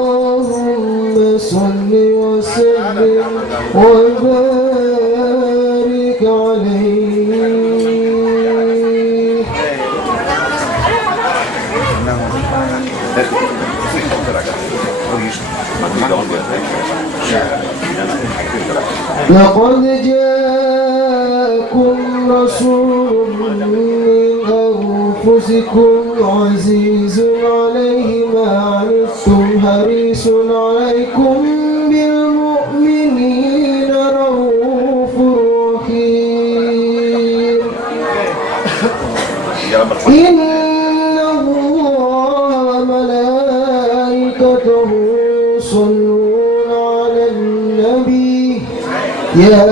اللهم صل وسلم وبارك عليه. لقد جاءكم رسول من أنفسكم عزيز عليه ما عنتم حريص عليكم بالمؤمنين رؤوف رحيم. إن الله وملائكته يصلون على النبي يا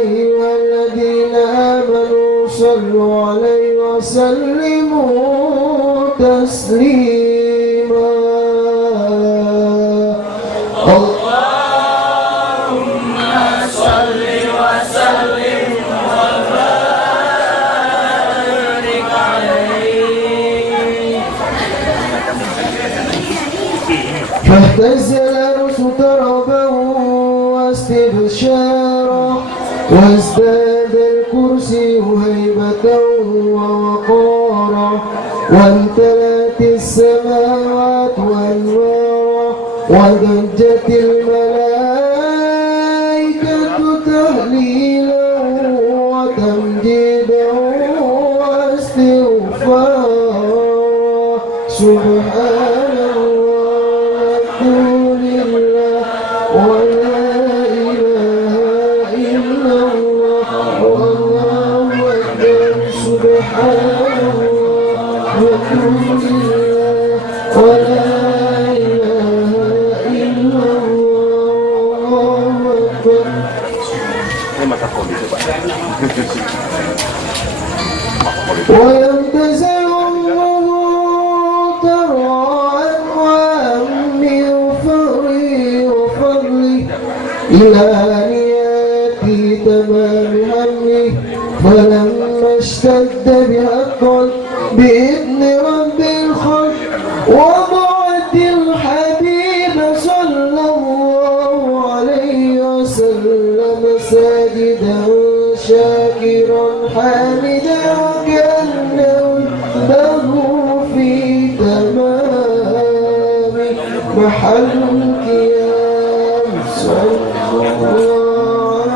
أيها الذين آمنوا صلوا عليه وسلموا تسليما. اللهم صل وسلم وبارك عليه. فاهتز الأرش طربا واستبشارا وازداد الكرسي هيبة ووقارا وامتلأت السماوات وأنوارا وضجت الملائكة تهليلا وتمجيدا واستغفارا. سبحان الله والحمد لله ولا إله إلا الله والله أكبر. سبحان الله والحمد لله ولا إله إلا الله والله أكبر. ويمتزعهم ترى من فقري وفضلي إلى أن يأتي تمام همي. فلما اشتد بحقا بإذن رب الخلق وضعت الحبيب صلى الله عليه وسلم ساجدا شاكرا حامدا كأنه له في تمام محل القيام. صلى الله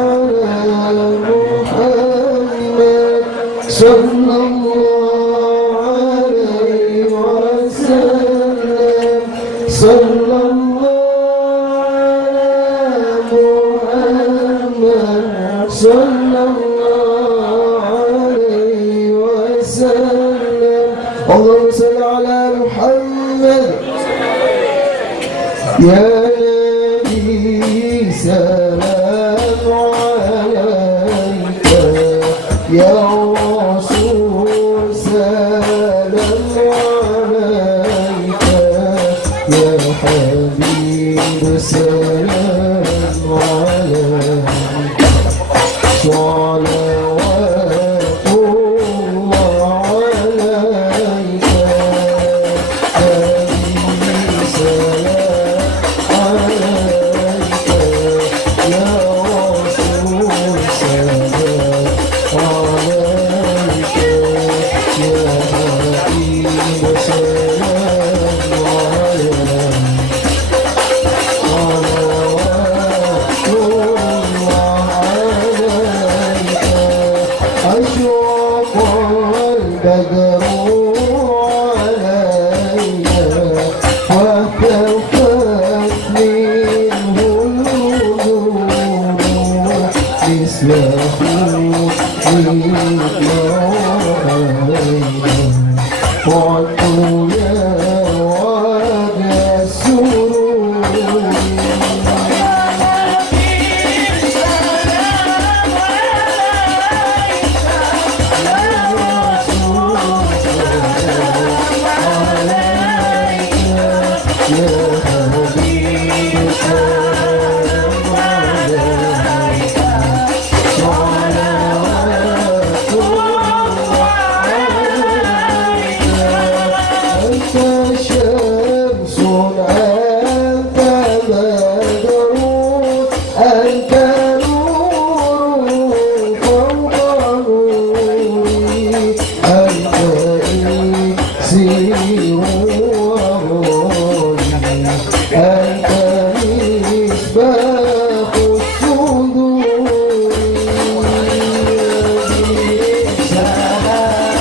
على محمد صلى الله عليه وسلم. صلى الله على محمد صلى الله عليه وسلم. اللهم صل على محمد. يا نبي سلام عليك يا رسول سلام عليك يا حبيب سلام عليك. صلوات الله عليك حبيب سلام عليك يا رسول سلام عليك يا حبيب سلام عليك. صلوات الله عليك. أشرق البدر علينا وكفت منه النور مثل خلق يا وجه السرور. مسير وغالي أنت مصباح الصدور سلام عليك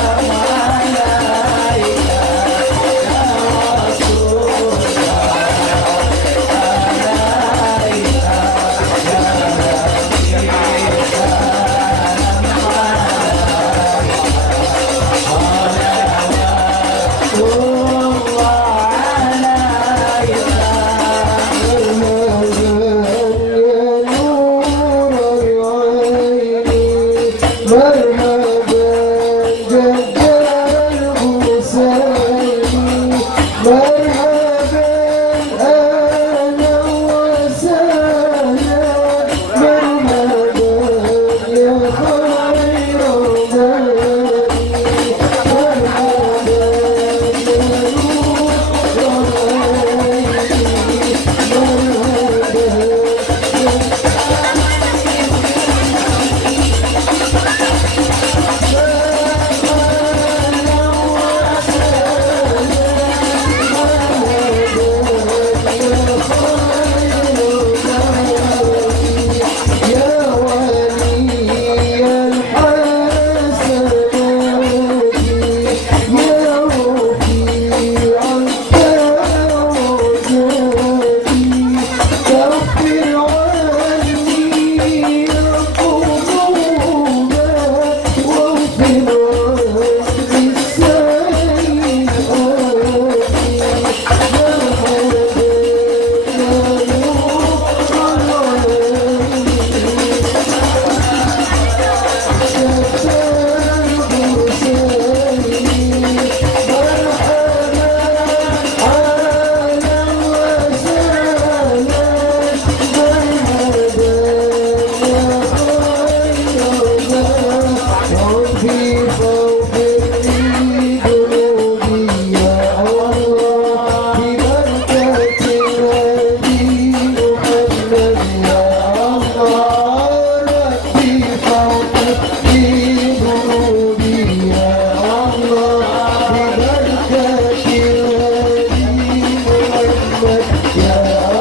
يا رسول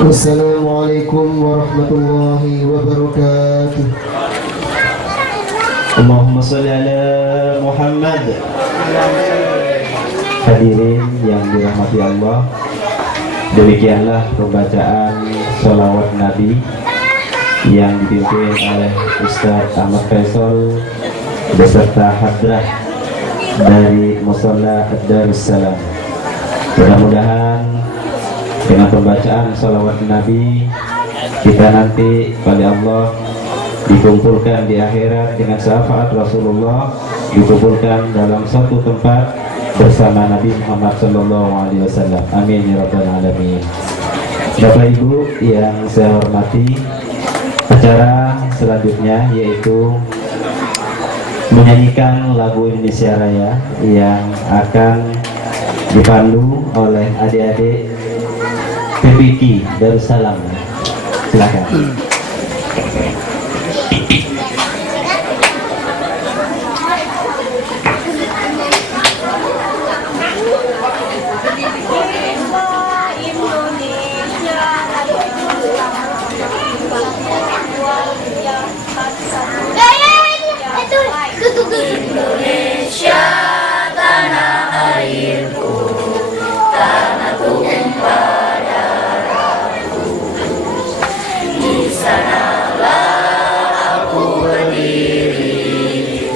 Wassalamualaikum warahmatullahi wabarakatuh. Allahumma sholli ala Muhammad. Hadirin yang dirahmati Allah, demikianlah pembacaan sholawat Nabi yang dipimpin oleh Ustaz Ahmad Faisal beserta hadrah dari Musholla Darussalam. Mudah-mudahan dengan pembacaan sholawat Nabi kita nanti oleh Allah dikumpulkan di akhirat dengan syafaat Rasulullah, dikumpulkan dalam satu tempat bersama Nabi Muhammad SAW. Amin ya rabbal alamin. Bapak Ibu yang saya hormati, acara selanjutnya yaitu menyanyikan lagu Indonesia Raya yang akan dipandu oleh adik-adik PPK Darussalam. Silakan. Indonesia tanah airku, tanah tumpah darahku. Di sanalah aku berdiri,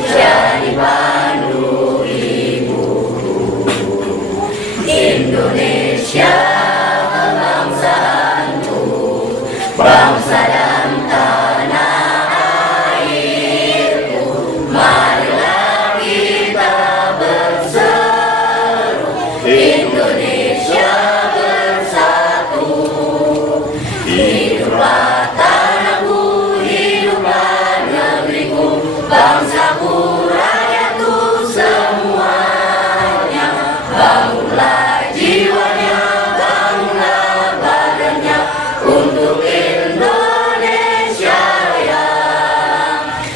jadi pandu ibuku. Indonesia kebangsaanku, bangsa dan tanah airku. Marilah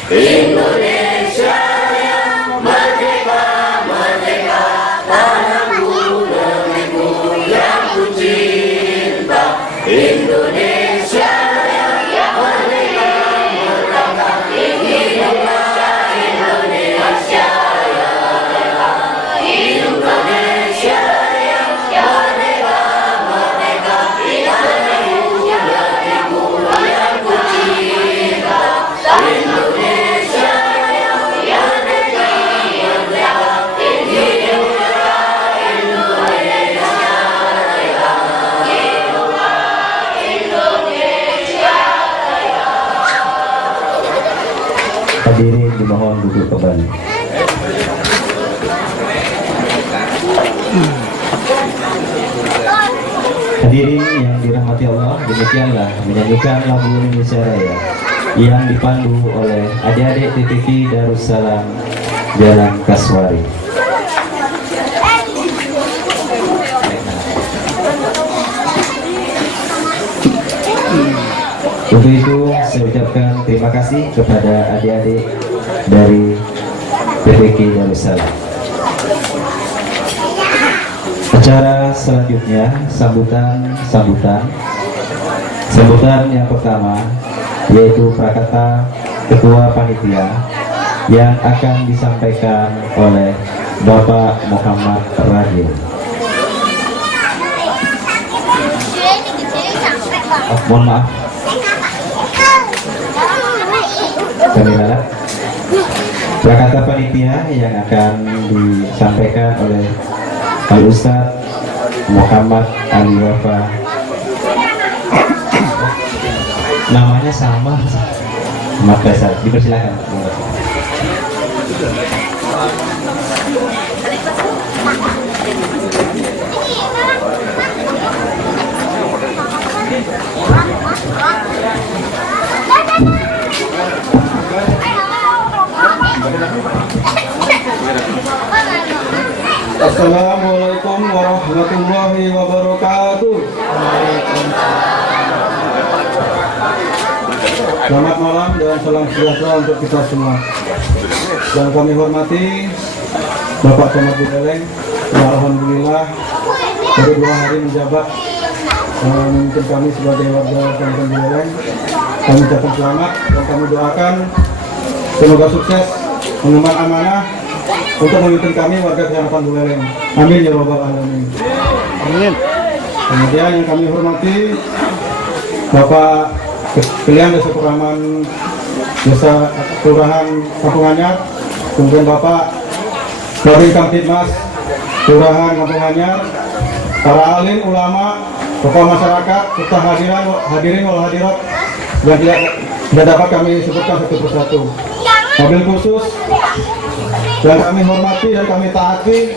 Indonesia yang merdeka, merdeka, tanahku, negeriku yang ku cinta. Indonesia yang merdeka, merdeka, hiduplah Indonesia Raya. Indonesia yang merdeka, merdeka, tanahku, negeriku yang ku cinta. Indonesia yang merdeka, merdeka, hiduplah Indonesia Raya. Hiduplah Indonesia Raya. Hadirin dimohon duduk kembali. Hadirin yang dirahmati Allah, demikianlah menyanyikan lagu Indonesia Raya yang dipandu oleh adik-adik TPK Darussalam Jalan Kaswari. Untuk itu saya ucapkan terima kasih kepada adik-adik dari TPK Darussalam. Acara selanjutnya sambutan yang pertama yaitu prakata Ketua Panitia yang akan disampaikan oleh Bapak Muhammad Radio. Mohon maaf, kami lalap. Prakata Panitia yang akan disampaikan oleh Al Ustaz Muhammad Ali Wafa. Namanya sama, Mas Faisal. Dipersilakan. Assalamualaikum warahmatullahi wabarakatuh. Selamat malam dan salam sejahtera untuk kita semua. Yang kami hormati Bapak Camat Buleleng, yang alhamdulillah baru 2 hari menjabat memimpin kami sebagai warga Kabupaten Buleleng. Kami ucapkan selamat dan kami doakan semoga sukses mengemban amanah untuk memimpin kami warga Kecamatan Buleleng. Amin ya rabbal alamin. Amin. Kemudian yang kami hormati Bapak Pilihan Desa Kuraman Desa Kelurahan Kampung Anyar, kemudian Bapak Kabin Kamtibmas Kelurahan Kampung Anyar, para alim ulama, tokoh masyarakat, serta hadirin wal hadirat yang tidak dapat kami sebutkan satu persatu. Mobil khusus yang kami hormati dan kami taati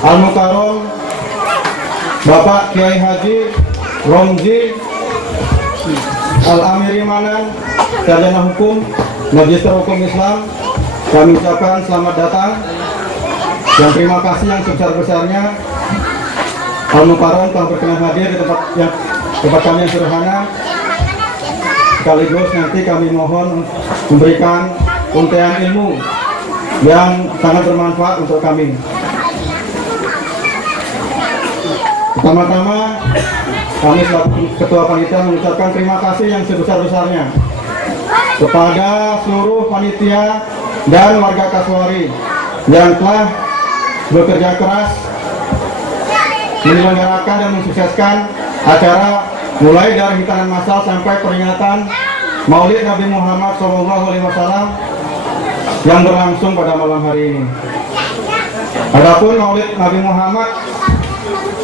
Al Mukarrom Bapak Kiai Haji Romzi Al Amiri Manan, Sarjana Hukum Magister Hukum Islam. Kami ucapkan selamat datang dan terima kasih yang sebesar-besarnya Al Mukarrom telah berkenan hadir di tempat kami yang sederhana. Sekaligus nanti kami mohon memberikan untean ilmu yang sangat bermanfaat untuk kami. Pertama-tama kami selaku Ketua Panitia mengucapkan terima kasih yang sebesar-besarnya kepada seluruh panitia dan warga Kaswari yang telah bekerja keras menyelenggarakan dan mensukseskan acara mulai dari hitanan masal sampai peringatan Maulid Nabi Muhammad SAW yang berlangsung pada malam hari ini. Adapun Maulid Nabi Muhammad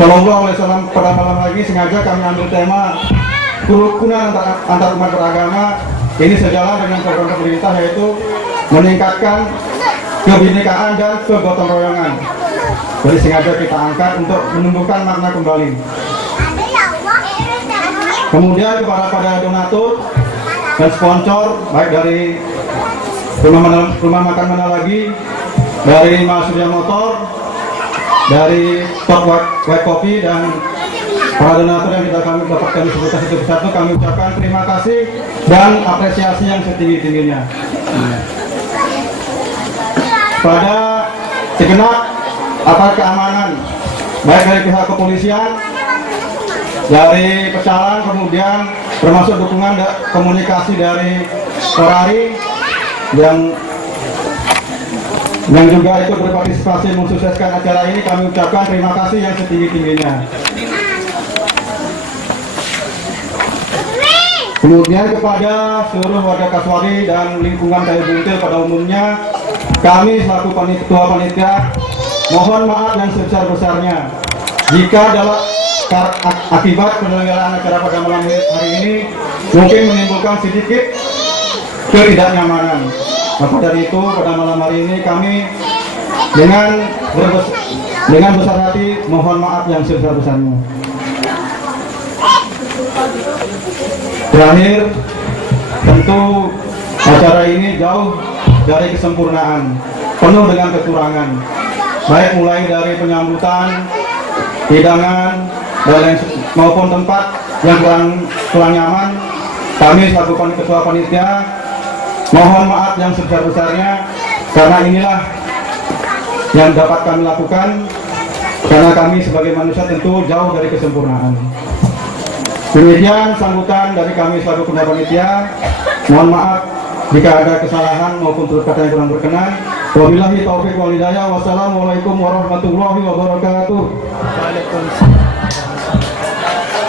SAW pada malam hari ini sengaja kami ambil tema kerukunan antar umat beragama. Ini sejalan dengan program pemerintah, yaitu meningkatkan kebinekaan dan kegotong royongan. Jadi sengaja kita angkat untuk menumbuhkan makna kembali. Kemudian kepada donatur dan sponsor, baik dari rumah makan mana lagi, dari Mas Surya Motor, dari Top White Coffee, dan Para donatur yang dapat kami sebutkan satu persatu, kami ucapkan terima kasih dan apresiasi yang setinggi-tingginya. Pada segenap aparat keamanan, baik dari pihak kepolisian, dari pecalang, kemudian termasuk dukungan komunikasi dari Korari yang juga ikut berpartisipasi mensukseskan acara ini, kami ucapkan terima kasih yang setinggi-tingginya. Kemudian kepada seluruh warga Kasuari dan lingkungan Kayu Buntil pada umumnya, kami selaku ketua panitia mohon maaf yang sebesar-besarnya jika dalam akibat penyelenggaraan acara pada malam hari ini mungkin menimbulkan sedikit ketidaknyamanan. Maka dari itu pada malam hari ini kami dengan besar hati mohon maaf yang sebesar-besarnya. Terakhir, tentu acara ini jauh dari kesempurnaan, penuh dengan kekurangan, baik mulai dari penyambutan, hidangan, maupun tempat yang kurang nyaman. Kami selaku ketua panitia mohon maaf yang sebesar-besarnya, karena inilah yang dapat kami lakukan, karena kami sebagai manusia tentu jauh dari kesempurnaan. Demikian sambutan dari kami selaku ketua panitia. Mohon maaf jika ada kesalahan maupun tutur kata yang kurang berkenan. Wabillahi taufiq wal hidayah. Wassalamualaikum warahmatullahi wabarakatuh.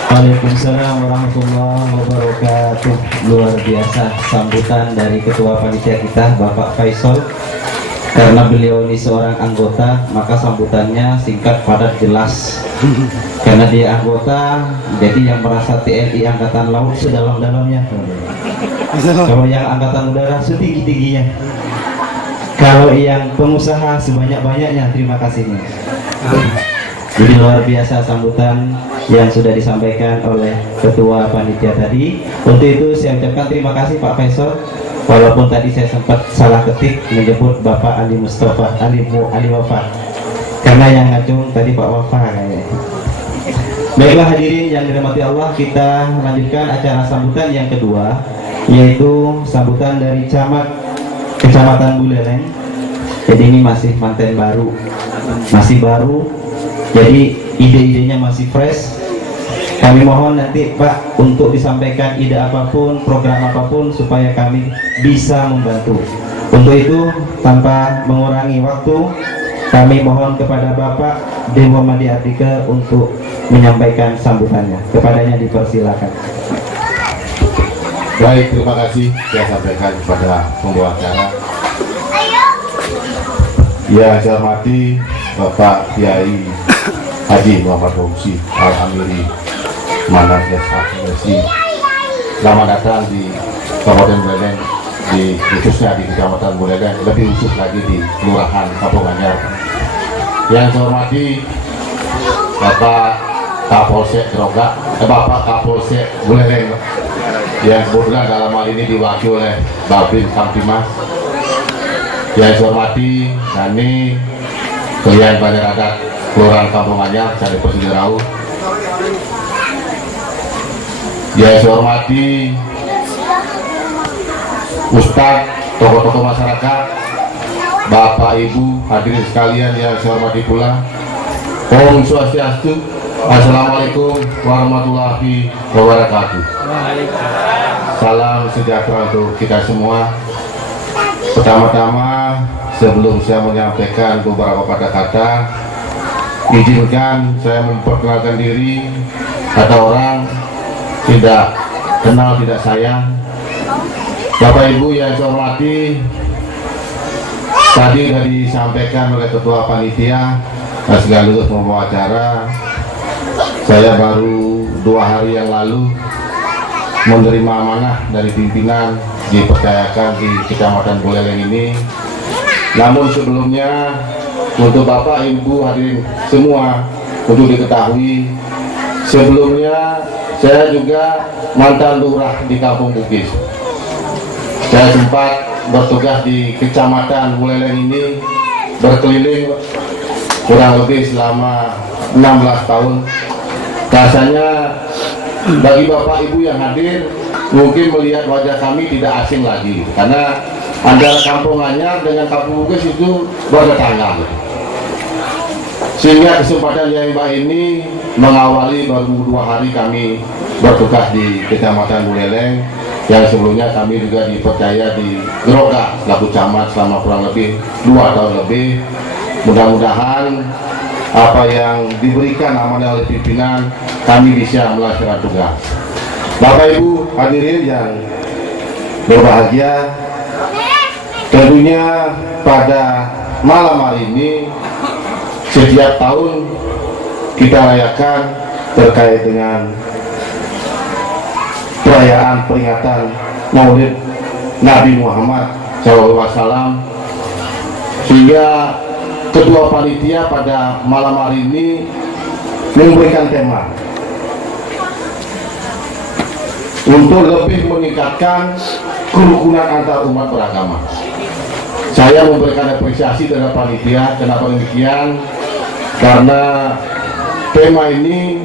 Waalaikumsalam warahmatullahi wabarakatuh. Luar biasa sambutan dari ketua panitia kita Bapak Faisal. Karena beliau ini seorang anggota, maka sambutannya singkat, padat, jelas. Karena dia anggota, jadi yang merasa TNI Angkatan Laut sedalam-dalamnya. Kalau yang Angkatan Udara setinggi-tingginya. Kalau yang pengusaha sebanyak-banyaknya, terima kasihnya. Jadi luar biasa sambutan yang sudah disampaikan oleh ketua panitia tadi. Untuk itu saya ucapkan terima kasih Pak Faisal. Walaupun tadi saya sempat salah ketik menyebut Bapak Ali Mustafa Ali Wafa, karena yang ngacung tadi Pak Wafa kayaknya. Baiklah hadirin yang dirahmati Allah, kita lanjutkan acara sambutan yang kedua, yaitu sambutan dari Kecamatan Buleleng. Jadi ini masih manten baru, masih baru, jadi ide-idenya masih fresh. Kami mohon nanti Pak untuk disampaikan ide apapun, program apapun supaya kami bisa membantu. Untuk itu tanpa mengurangi waktu, kami mohon kepada Bapak Dewa Madi Ardika untuk menyampaikan sambutannya. Kepadanya dipersilakan. Baik, terima kasih saya sampaikan kepada pembawa acara. Ya, saya hormati Bapak Kiai Haji Muhammad Fauzi Al-Amiri Mandat Desa. Selamat datang di Kabupaten Buleleng, khususnya di Kecamatan Buleleng, lebih khusus lagi di Kelurahan Kampung Anyar. Yang saya hormati Bapak Kapolsek Geroga, Bapak Kapolsek Buleleng, yang kebetulan dalam hal ini diwakili oleh Babin Kamtimas. Yang saya hormati Nani Kalian Bandar Adat Kelurahan Kampung Anyar, Cari Persidirau. Yang saya hormati Ustadz, tokoh-tokoh masyarakat, Bapak Ibu, hadirin sekalian yang saya hormati pula. Om Swastiastu. Assalamualaikum warahmatullahi wabarakatuh. Salam sejahtera untuk kita semua. Pertama-tama, sebelum saya menyampaikan beberapa kata-kata, izinkan saya memperkenalkan diri. Kata orang, tidak kenal tidak sayang. Bapak Ibu yang saya hormati, tadi sudah disampaikan oleh ketua panitia sekaligus membawa acara. Saya baru 2 hari yang lalu menerima amanah dari pimpinan, dipercayakan di Kecamatan Buleleng ini. Namun sebelumnya, untuk Bapak Ibu hadirin semua, untuk diketahui, sebelumnya saya juga mantan lurah di Kampung Bugis. Saya sempat bertugas di Kecamatan Buleleng ini, berkeliling kurang lebih selama 16 tahun. Rasanya bagi Bapak Ibu yang hadir mungkin melihat wajah kami tidak asing lagi, karena antara Kampung Anyar dengan Kampung Bugis itu bertetangga. Sehingga kesempatan yang baik ini mengawali baru 2 hari kami bertugas di Kecamatan Buleleng, yang sebelumnya kami juga dipercaya di Groga selaku camat selama kurang lebih 2 tahun lebih. Mudah-mudahan apa yang diberikan amanah oleh pimpinan kami bisa melaksanakan tugas. Bapak Ibu hadirin yang berbahagia, tentunya pada malam hari ini setiap tahun kita rayakan terkait dengan perayaan peringatan Maulid Nabi Muhammad SAW, sehingga Ketua Panitia pada malam hari ini memberikan tema untuk lebih meningkatkan kerukunan antar umat beragama. Saya memberikan apresiasi terhadap panitia. Kenapa demikian? Karena tema ini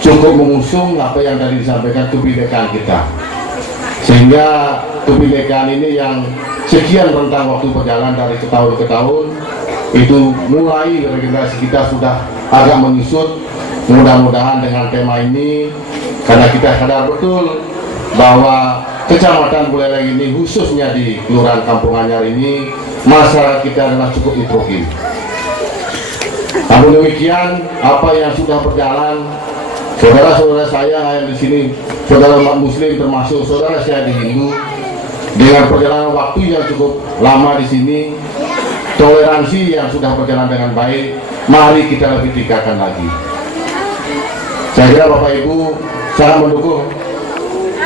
cukup mengusung apa yang tadi disampaikan, kebinekaan kita, sehingga kebinekaan ini yang sekian rentang waktu berjalan dari tahun ke tahun itu mulai regenerasi kita sudah agak menyusut. Mudah-mudahan dengan tema ini, karena kita sadar betul bahwa Kecamatan Buleleng ini khususnya di Kelurahan Kampung Anyar ini masyarakat kita adalah cukup heterogen. Namun demikian, apa yang sudah berjalan, saudara-saudara saya yang di sini, saudara umat Muslim termasuk saudara saya di Hindu, dengan perjalanan waktu yang cukup lama di sini, toleransi yang sudah berjalan dengan baik, mari kita lebih tingkatkan lagi. Saya kira Bapak Ibu sangat mendukung,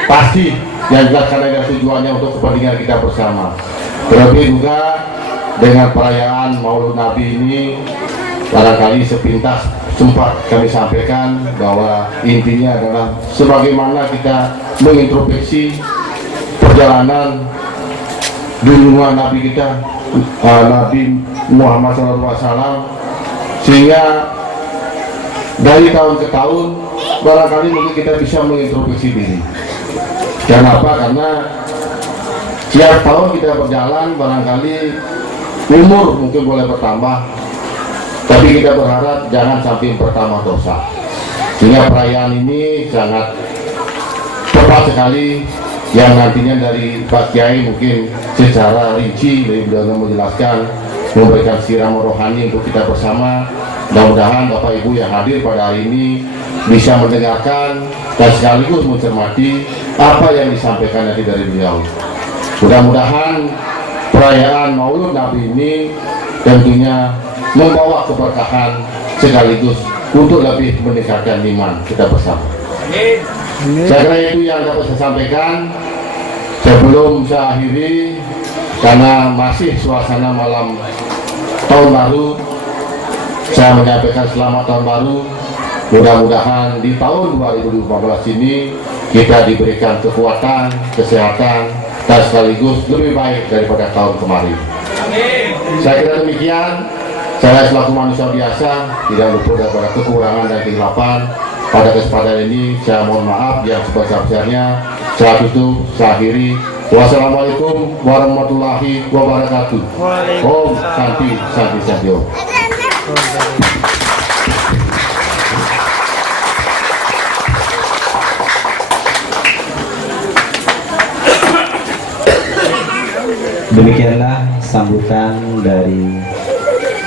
pasti yang jelas karena ada tujuannya untuk kepentingan kita bersama. Terlebih juga dengan perayaan Maulid Nabi ini, barangkali sepintas sempat kami sampaikan bahwa intinya adalah sebagaimana kita mengintrospeksi perjalanan dunia Nabi kita, Nabi Muhammad SAW, sehingga dari tahun ke tahun barangkali mungkin kita bisa mengintrospeksi diri. Kenapa? Karena setiap tahun kita berjalan, barangkali umur mungkin boleh bertambah, tapi kita berharap jangan sampai bertambah dosa. Sehingga perayaan ini sangat tepat sekali, yang nantinya dari Pak Kiai mungkin secara rinci dari beliau menjelaskan, memberikan siram rohani untuk kita bersama. Mudah-mudahan Bapak Ibu yang hadir pada hari ini bisa mendengarkan dan sekaligus mencermati apa yang disampaikan nanti dari beliau. Mudah-mudahan perayaan Maulid Nabi ini tentunya membawa keberkahan sekaligus untuk lebih meningkatkan iman kita bersama. Saya kira itu yang dapat saya sampaikan. Sebelum saya akhiri, karena masih suasana malam tahun baru, saya menyampaikan selamat tahun baru. Mudah-mudahan di tahun 2015 ini kita diberikan kekuatan, kesehatan, dan sekaligus lebih baik daripada tahun kemarin. Saya kira demikian. Saya selaku manusia biasa tidak luput daripada kekurangan dan kegelapan. Pada kesempatan ini saya mohon maaf yang sebesar-besarnya. Saya tutup, saya akhiri. Wassalamualaikum warahmatullahi wabarakatuh. Om Santi Santi Santi Om. Demikianlah sambutan dari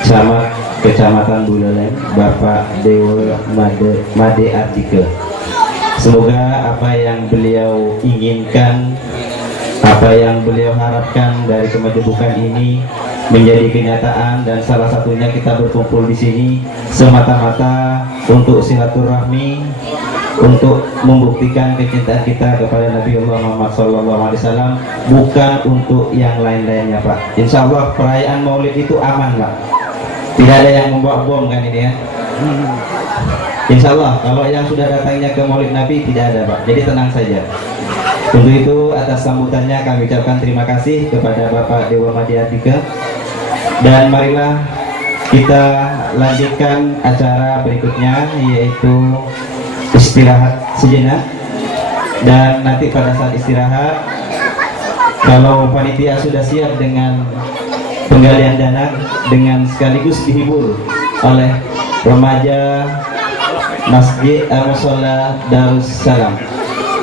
Camat Kecamatan Buleleng, Bapak Dewa Made Artike. Semoga apa yang beliau inginkan, apa yang beliau harapkan dari kemajemukan ini menjadi kenyataan, dan salah satunya kita berkumpul di sini semata-mata untuk silaturahmi, untuk membuktikan kecintaan kita kepada Nabi Muhammad SAW, bukan untuk yang lain-lainnya, Pak. Insya Allah perayaan Maulid itu aman, Pak. Tidak ada yang membawa bom kan ini ya. Insya Allah kalau yang sudah datangnya ke Maulid Nabi tidak ada, Pak. Jadi tenang saja. Untuk itu atas sambutannya kami ucapkan terima kasih kepada Bapak Dewa Made Artike. Dan marilah kita lanjutkan acara berikutnya, yaitu istirahat sejenak, dan nanti pada saat istirahat, kalau panitia sudah siap dengan penggalian dana dengan sekaligus dihibur oleh remaja Masjid Mushola Darussalam,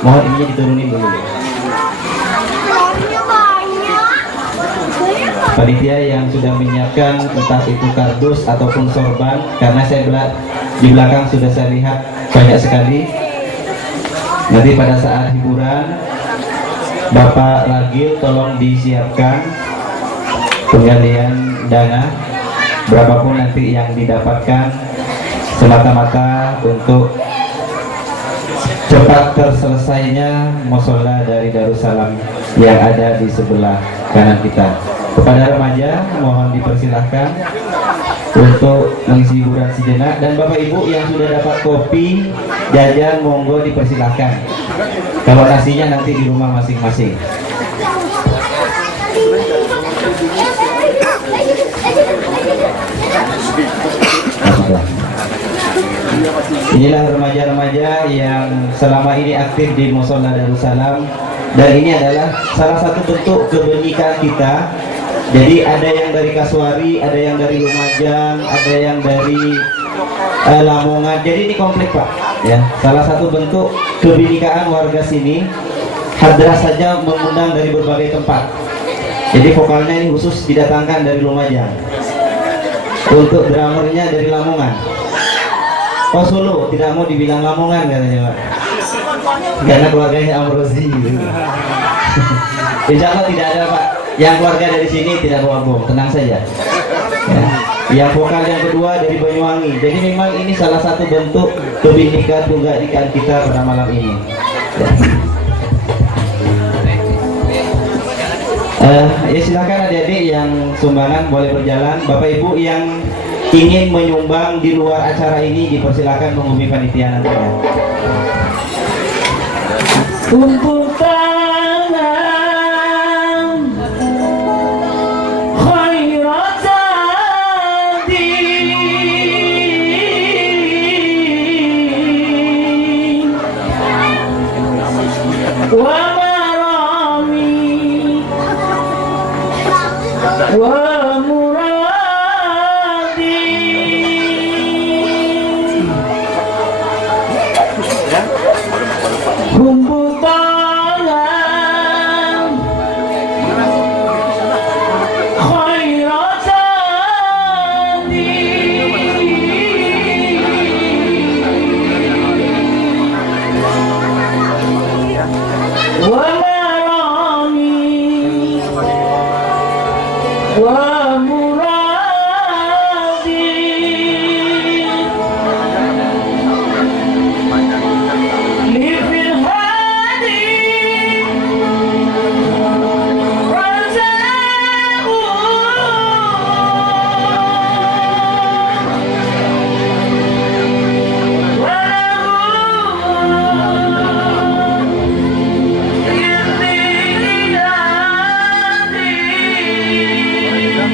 mohon ininya diturunin dulu. Panitia yang sudah menyiapkan entah itu kardus ataupun sorban, karena di belakang sudah saya lihat banyak sekali. Nanti pada saat hiburan, Bapak Ragil tolong disiapkan penggalian dana berapapun nanti yang didapatkan, semata-mata untuk cepat terselesainya musola dari Darussalam yang ada di sebelah kanan kita. Kepada remaja mohon dipersilahkan untuk mengisi hiburan sejenak, dan Bapak Ibu yang sudah dapat kopi jajan monggo dipersilahkan. Kalau nasinya nanti di rumah masing-masing. Inilah remaja-remaja yang selama ini aktif di Mushola Darussalam, dan ini adalah salah satu bentuk kebenekaan kita. Jadi ada yang dari Kasuari, ada yang dari Lumajang, ada yang dari Lamongan. Jadi ini komplit Pak, ya. Salah satu bentuk kebenekaan warga sini. Hadrah saja mengundang dari berbagai tempat. Jadi vokalnya ini khusus didatangkan dari Lumajang. Untuk drummernya dari Lamongan. Oh Solo, tidak mau dibilang Lamongan katanya Pak, karena keluarganya Amrozi. Insya Allah tidak ada Pak yang keluarga dari sini tidak bawa bom, tenang saja ya. Yang vokal yang kedua dari Banyuwangi. Jadi memang ini salah satu bentuk kebinekaan tunggal ika kita pada malam ini ya. Ya silakan adik-adik yang sumbangan boleh berjalan. Bapak Ibu yang ingin menyumbang di luar acara ini dipersilakan menghubungi panitia nantinya. Tumpuk tangan khairat tadi, wa marami wa muradi, kumpul tangan khairat tadi, wa marami wa muradi, lifil hadi raja'u, wa lahu inni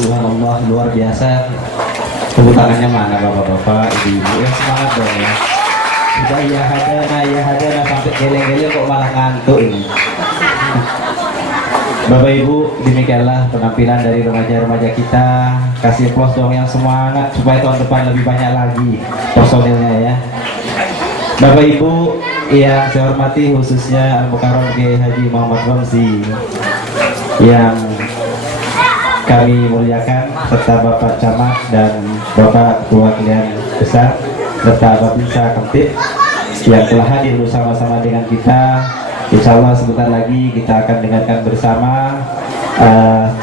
Subhanallah, luar biasa. Tepuk tangannya mana bapak-bapak, ibu-ibu, ya semangat dong ya. Sudah ya hadana sampai geleng-geleng kok malah ngantuk ini. Bapak Ibu, demikianlah penampilan dari remaja-remaja kita. Kasih plus dong yang semangat supaya tahun depan lebih banyak lagi personilnya ya. Bapak Ibu yang saya hormati, khususnya Al-Mukarram Kiai Haji Muhammad Romzi yang kami muliakan, serta Bapak Camat dan Bapak Ketua Kalian Besar serta Babinsa Kamtib yang telah hadir bersama-sama dengan kita. Insya Allah sebentar lagi kita akan dengarkan bersama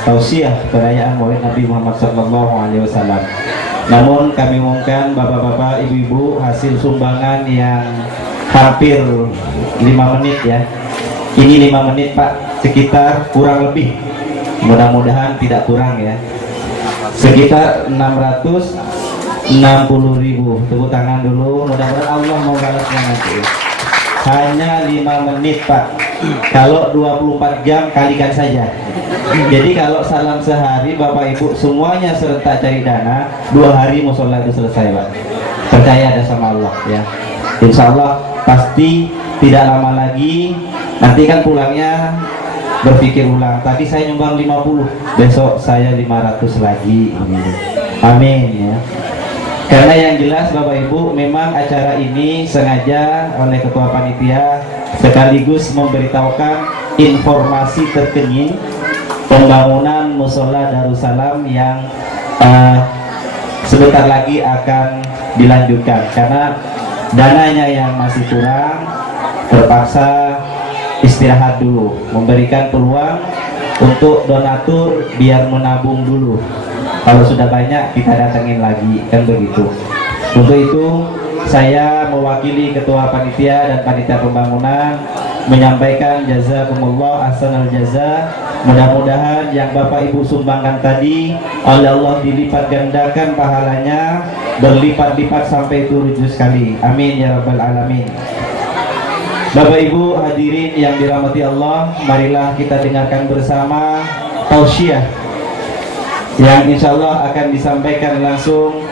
tausiah perayaan Maulid Nabi Muhammad SAW. Namun kami umumkan bapak-bapak, ibu-ibu, hasil sumbangan yang hampir 5 menit ya. Ini 5 menit Pak, sekitar kurang lebih, mudah-mudahan tidak kurang ya, sekitar 660.000. Tepuk tangan dulu, mudah-mudahan Allah mau balasnya nanti. Hanya 5 menit Pak, kalau 24 jam kalikan saja. Jadi kalau salam sehari Bapak Ibu semuanya serentak cari dana, 2 hari musola itu selesai Pak. Percaya ada sama Allah ya. Insya Allah pasti tidak lama lagi. Nanti kan pulangnya berpikir ulang, tadi saya nyumbang 50, besok saya 500 lagi. Amin ya. Karena yang jelas Bapak Ibu, memang acara ini sengaja oleh Ketua Panitia sekaligus memberitahukan informasi terkini pembangunan Musola Darussalam yang sebentar lagi akan dilanjutkan. Karena dananya yang masih kurang, terpaksa istirahat dulu, memberikan peluang untuk donatur biar menabung dulu. Kalau sudah banyak kita datangin lagi, kan begitu. Untuk itu saya mewakili Ketua Panitia dan Panitia Pembangunan menyampaikan jazakumullah ahsanal jaza. Mudah-mudahan yang Bapak Ibu sumbangkan tadi oleh Allah dilipat gandakan pahalanya, berlipat-lipat sampai 7 kali. Amin ya rabbal alamin. Bapak Ibu hadirin yang dirahmati Allah, marilah kita dengarkan bersama tausiah yang insya Allah akan disampaikan langsung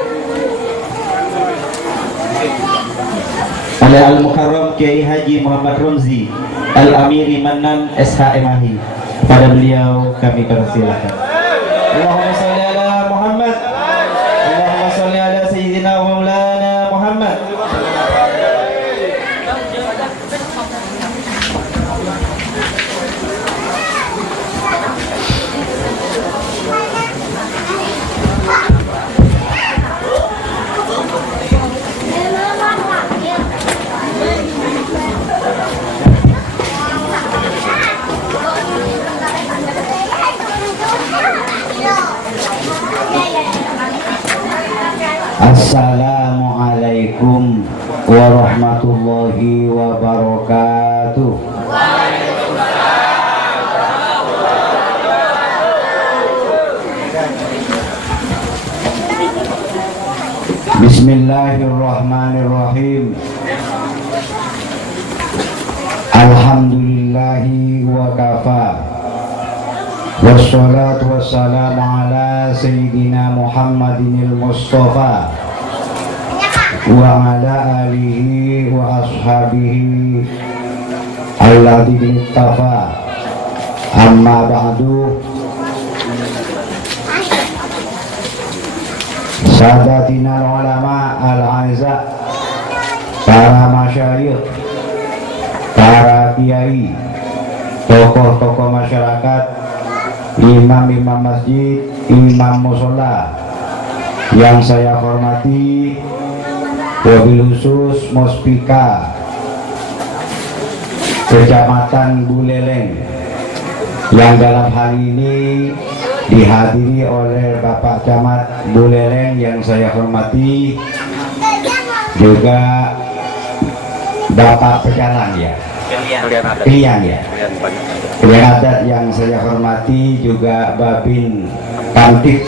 oleh Al-Mukarram Kiai Haji Muhammad Romzi Al-Amiri Manan SHMAhi. Pada beliau kami persilakan. Allahumma sholli ala Muhammad, Allahumma sholli ala Sayyidina wa Maulana Muhammad. Assalamualaikum warahmatullahi wabarakatuh. Bismillahirrahmanirrahim. Alhamdulillahi wa kafa. Wassalatu wassalamu ala sayyidina Muhammadinil Mustafa wa ala alihi wa ashabihi alladhi ittafa. Amma ba'du. Sadatina ulama al-azza, para masyayikh, para kiai, tokoh-tokoh masyarakat, imam-imam masjid, imam musola yang saya hormati, wabil khusus Muspika Kecamatan Buleleng yang dalam hal ini dihadiri oleh Bapak Camat Buleleng yang saya hormati, juga Bapak Pecalang ya, Klien adat yang saya hormati, juga Babin Kamtib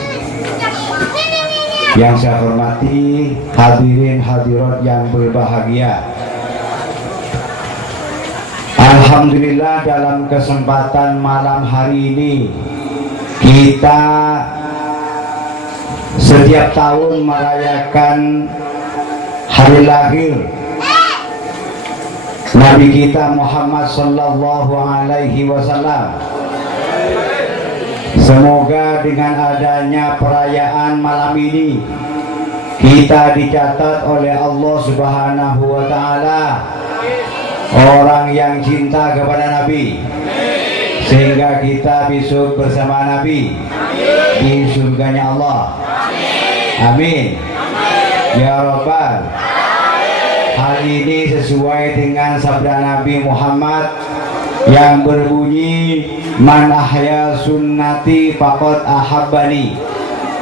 yang saya hormati, hadirin hadirat yang berbahagia. Alhamdulillah, dalam kesempatan malam hari ini kita setiap tahun merayakan hari lahir Nabi kita Muhammad sallallahu alaihi wasallam. Semoga dengan adanya perayaan malam ini kita dicatat oleh Allah Subhanahu wa taala orang yang cinta kepada Nabi, sehingga kita besok bersama Nabi di surganya Allah. Amin ya Rabbal. Hal ini sesuai dengan sabda Nabi Muhammad yang berbunyi, man ahya sunnati faqad ahabbani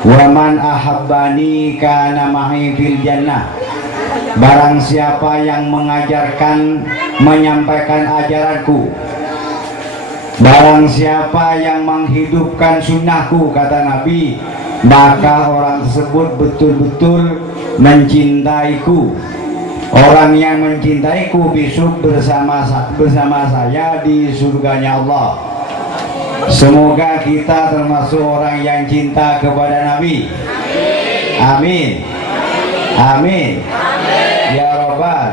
wa man ahabbani kana ma'i fil jannah. Barang siapa yang mengajarkan, menyampaikan ajaranku, barang siapa yang menghidupkan sunnahku, kata Nabi, maka orang tersebut betul-betul mencintaiku. Orang yang mencintaiku besok bersama saya di surganya Allah. Semoga kita termasuk orang yang cinta kepada Nabi. Amin. Amin. Ya Rabbal.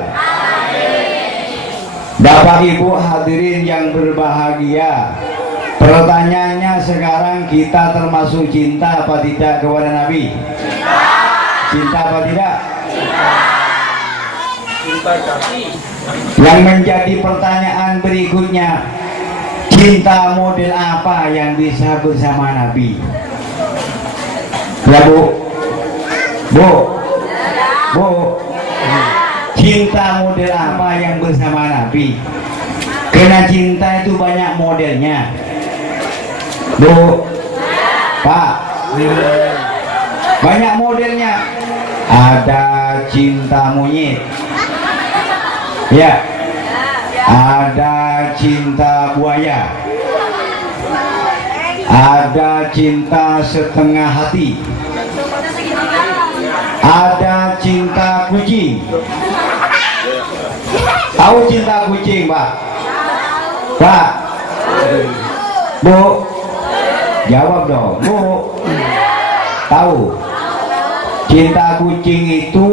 Bapak Ibu hadirin yang berbahagia, pertanyaannya sekarang, kita termasuk cinta apa tidak kepada Nabi? Cinta apa tidak? Yang menjadi pertanyaan berikutnya, cinta model apa yang bisa bersama Nabi? Ya Bu, cinta model apa yang bersama Nabi? Karena cinta itu banyak modelnya. Bu, Pak, banyak modelnya. Ada cinta monyet, ya, ada cinta buaya, ada cinta setengah hati, ada cinta kucing. Tahu cinta kucing, Pak? Pak, Bu, jawab dong, Bu. Tahu? Cinta kucing itu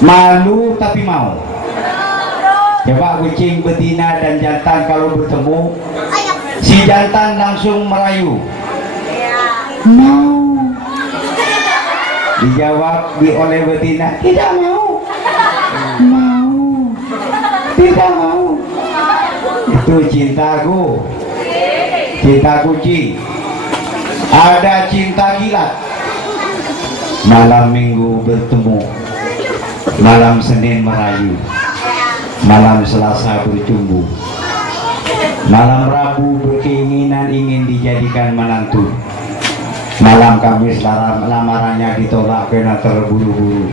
malu tapi mau. Coba kucing betina dan jantan kalau bertemu, si jantan langsung merayu, mau. Dijawab oleh betina, tidak mau. Mau, tidak mau. Itu cintaku, cinta kucing. Ada cinta kilat, malam minggu bertemu, malam Senin merayu, malam Selasa bercumbu, malam Rabu berkeinginan ingin dijadikan menantu, Malam Kamis lamarannya ditolak karena terburu-buru.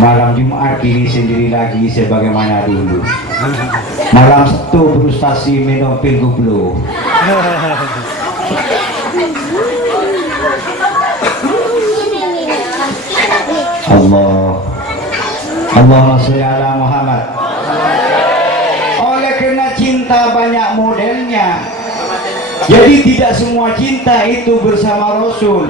Malam Jumat kini sendiri lagi sebagaimana dulu. Malam Sabtu frustasi minum pil gublo. Allahumma sholli ala Muhammad. Oleh karena cinta banyak modelnya, jadi tidak semua cinta itu bersama Rasul.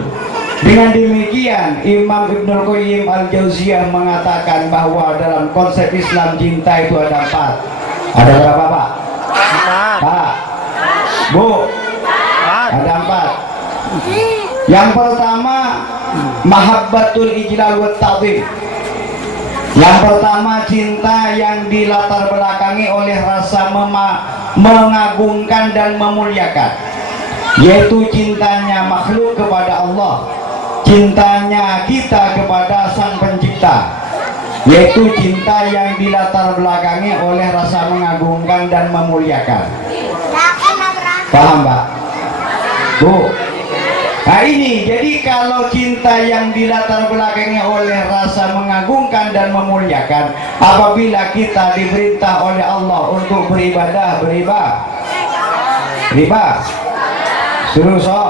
Dengan demikian Imam Ibnul Qayyim Al-Jauziyah mengatakan bahwa dalam konsep Islam cinta itu ada 4. Ada berapa Pak? Pak? Bu? Ada 4. Yang pertama mahabbatul ijlal wa ta'zim. Yang pertama cinta yang dilatar belakangi oleh rasa mengagungkan dan memuliakan, yaitu cintanya makhluk kepada Allah, cintanya kita kepada Sang Pencipta, yaitu cinta yang dilatar belakangi oleh rasa mengagungkan dan memuliakan. Paham Pak? Bu? Nah ini, jadi kalau cinta yang dilatar belakangi oleh rasa mengagungkan dan memuliakan, apabila kita diperintah oleh Allah untuk beribadah, suruh so,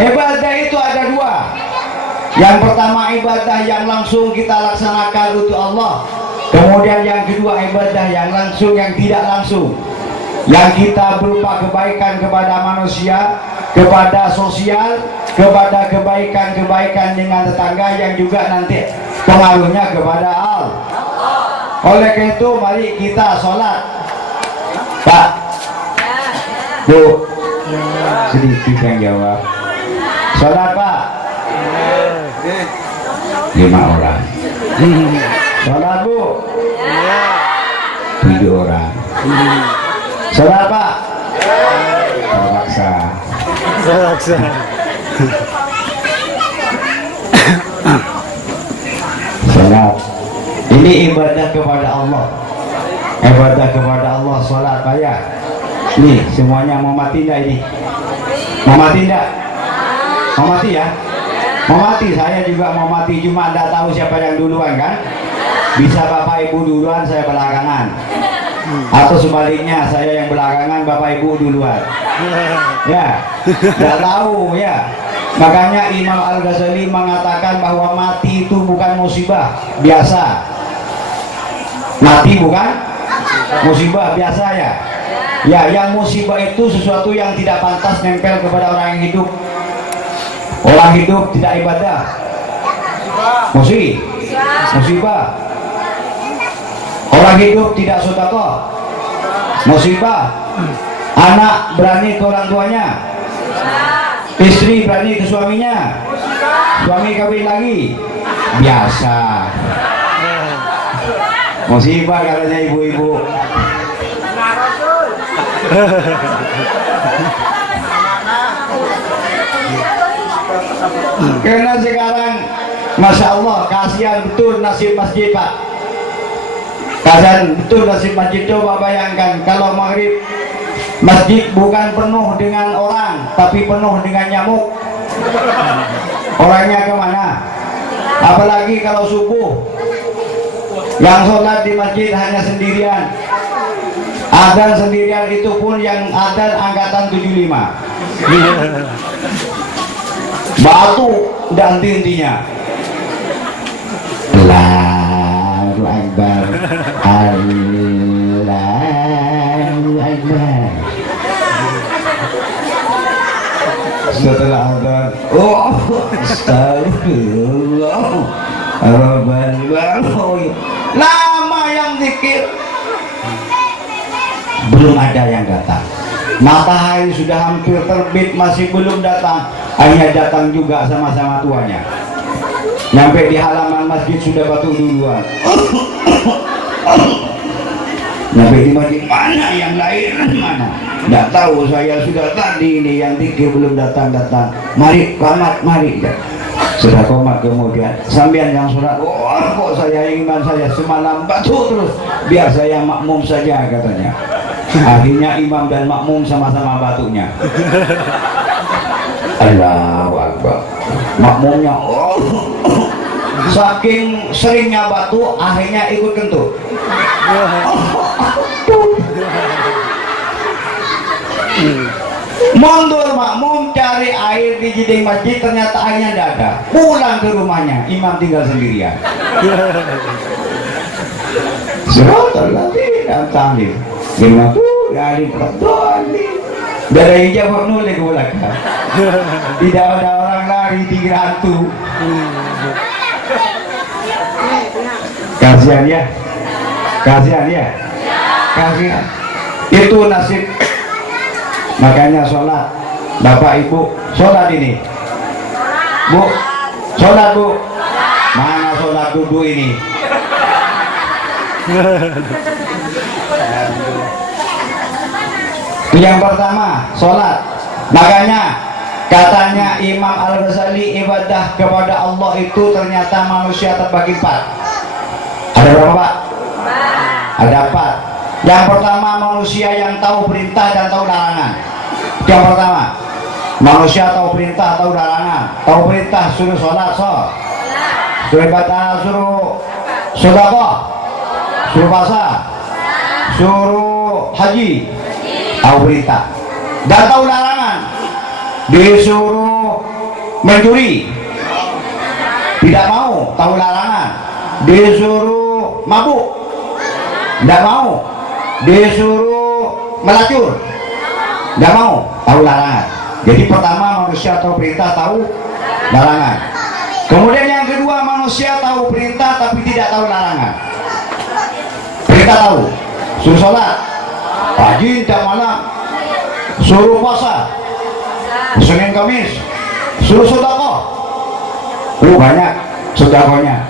ibadah itu ada 2. Yang pertama ibadah yang langsung kita laksanakan untuk Allah. Kemudian yang kedua ibadah yang langsung, yang tidak langsung, yang kita berupa kebaikan kepada manusia, kepada sosial, kepada kebaikan-kebaikan dengan tetangga, yang juga nanti pengaruhnya kepada Allah. Oleh karena itu mari kita sholat. Pak, Bu, sedikit yang jawab. Sholat Pak. 5 orang. Sholat Bu? 7 orang. Sholat Pak? Terpaksa. Sholat ini ibadah kepada Allah. Ibadah kepada Allah, sholat Pak ya. Nih semuanya mau mati enggak ini? Mau mati enggak? Mau mati ya? Mau mati, saya juga mau mati, cuma tidak tahu siapa yang duluan kan. Bisa Bapak Ibu duluan, saya belakangan. Atau sebaliknya, saya yang belakangan, Bapak Ibu duluan. Ya, tidak tahu ya. Makanya Imam Al-Ghazali mengatakan bahwa mati itu bukan musibah biasa. Mati bukan musibah biasa ya. Ya, yang musibah itu sesuatu yang tidak pantas nempel kepada orang yang hidup. Orang hidup tidak ibadah, musibah. Orang hidup tidak sedekah, musibah. Anak berani ke orang tuanya, istri berani ke suaminya, suami kawin lagi, biasa. Musibah katanya ibu-ibu. Karena sekarang Masya Allah kasihan betul nasib masjid Pak. Kasihan betul nasib masjid. Coba bayangkan kalau maghrib masjid bukan penuh dengan orang, tapi penuh dengan nyamuk. Orangnya kemana? Apalagi kalau subuh, yang sholat di masjid hanya sendirian. Adzan sendirian, itu pun yang adzan angkatan 75. Batu dan intinya. Allahu Akbar, Allahu Akbar. Setelah adzan, oh astagfirullah, lama yang zikir, belum ada yang datang. Matahari sudah hampir terbit, masih belum datang. Akhirnya datang juga sama-sama tuanya. Sampai di halaman masjid sudah batuk duluan. Sampai di masjid, mana yang lain mana? Tidak tahu, saya sudah tadi ini yang zikir belum datang-datang. Mari kamat, mari. Sudah komat kemudian sambian yang sholat, kok saya iman saya semalam batu terus, biar saya makmum saja katanya. Akhirnya imam dan makmum sama-sama batunya. Allahu Akbar. Makmumnya saking seringnya batu akhirnya ikut kentut. Mundur makmum cari air di dinding masjid, ternyata airnya tidak ada. Pulang ke rumahnya, imam tinggal sendirian. Suratul Tahlim gimana tuh dari Pradoni dari jawab nulis ulang. Tidak ada orang lari tinggal hantu. Kasihan ya, kasihan ya, kasihan. Itu nasib. Makanya sholat, bapak ibu sholat ini, bu sholat bu, mana sholat duduk ini? Yang pertama sholat. Makanya katanya Imam Al-Ghazali, ibadah kepada Allah itu ternyata manusia terbagi 4. Ada berapa pak? Ada 4. Yang pertama manusia yang tahu perintah dan tahu larangan. Yang pertama manusia tahu perintah, tahu larangan. Tahu perintah suruh sholat, suruh ibadah, suruh sedekah, suruh puasa, suruh haji, tahu perintah. Dan tahu larangan, disuruh mencuri, tidak mau, tahu larangan. Disuruh mabuk, tidak mau. Disuruh melacur, tidak mau, tahu larangan. Jadi pertama manusia tahu perintah, tahu larangan. Kemudian yang kedua manusia tahu perintah tapi tidak tahu larangan. Perintah tahu, suruh sholat pagi dan malam, suruh puasa Senin Kamis, suruh sedekah, banyak sedekahnya.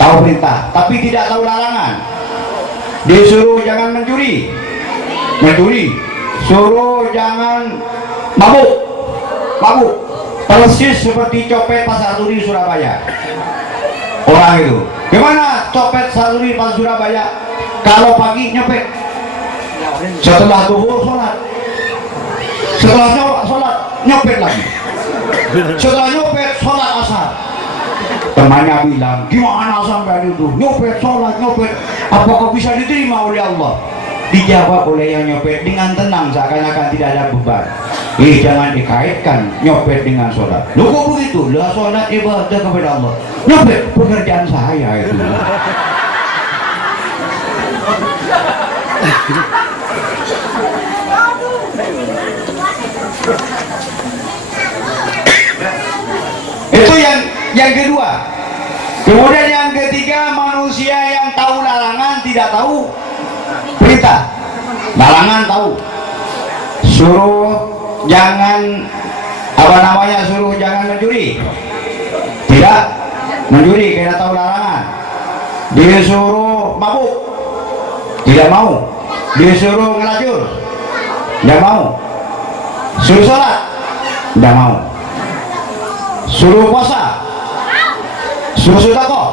Tahu perintah tapi tidak tahu larangan. Disuruh jangan mencuri, suruh jangan mabuk, persis seperti copet Pasar Turi Surabaya. Orang itu gimana copet Pasar Turi Pasar Surabaya? Kalau pagi nyopet, setelah zuhur sholat, setelah sholat nyopet lagi, setelah nyopet sholat asar. Temannya bilang, gimana sampai itu nyopet sholat nyopet, apakah bisa diterima oleh Allah? Dijawab oleh yang nyopet dengan tenang seakan-akan tidak ada beban. Jangan dikaitkan nyopet dengan sholat. Loh kok begitu? Lah sholat ibadah kepada Allah, nyopet pekerjaan saya itu. Itu yang kedua. Kemudian yang ketiga manusia yang tahu larangan tidak tahu perintah. Larangan tahu, suruh jangan suruh jangan mencuri, tidak mencuri karena tahu larangan. Disuruh mabuk, tidak mau. Disuruh ngelacur, tidak mau. Suruh sholat, tidak mau. Suruh puasa, suruh sedekah,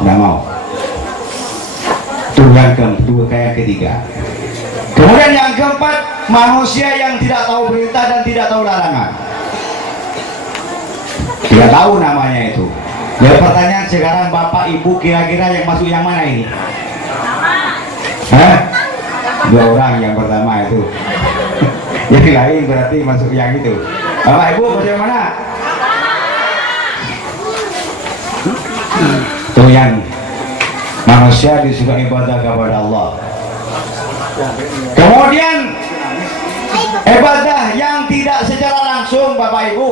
tidak mau. Itu yang ketiga. Kemudian yang keempat, manusia yang tidak tahu perintah dan tidak tahu larangan. Tidak tahu namanya itu. Ya pertanyaan sekarang bapak ibu kira-kira yang masuk yang mana ini? Hah? 2 orang yang pertama itu. Yang lain berarti masuk yang itu. Bapak ibu masuk yang mana? Itu yang manusia disuruh ibadah kepada Allah. Kemudian ibadah yang tidak secara langsung Bapak Ibu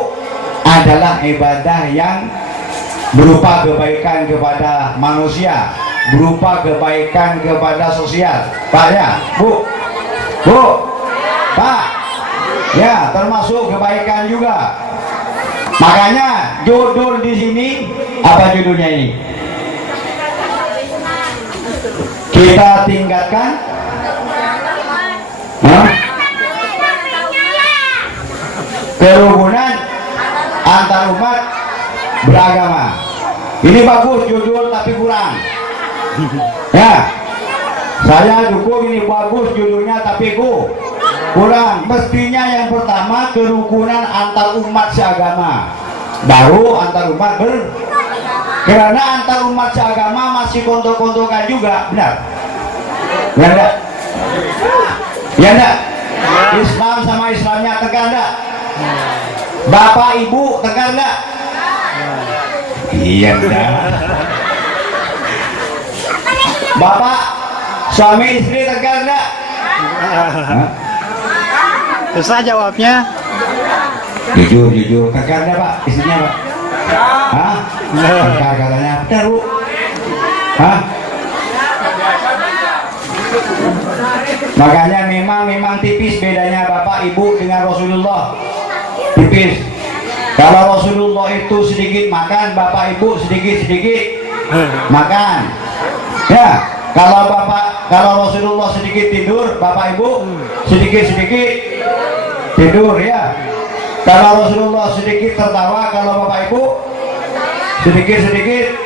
adalah ibadah yang berupa kebaikan kepada manusia, berupa kebaikan kepada sosial. Pak ya, Bu, Pak, ya termasuk kebaikan juga. Makanya judul di sini apa judulnya ini? Kita tingkatkan kerukunan antar umat beragama. Ini bagus judul tapi kurang. Ya, saya dukung ini bagus judulnya tapi kurang. Mestinya yang pertama kerukunan antar umat seagama, baru antar umat karena antar umat seagama masih kontok-kontokan juga, benar? Ya enggak? Ya enggak? Islam sama Islamnya tegar enggak? Bapak ibu tegar enggak? Iya enggak? Bapak suami istri tegar enggak? Susah jawabnya. Jujur tegar enggak Pak istrinya Pak? Hah? Tegar katanya benar Bu? Hah? Makanya memang tipis bedanya Bapak Ibu dengan Rasulullah, tipis. Kalau Rasulullah itu sedikit makan, Bapak Ibu sedikit makan. Ya, kalau Rasulullah sedikit tidur, Bapak Ibu sedikit tidur ya. Kalau Rasulullah sedikit tertawa, kalau Bapak Ibu sedikit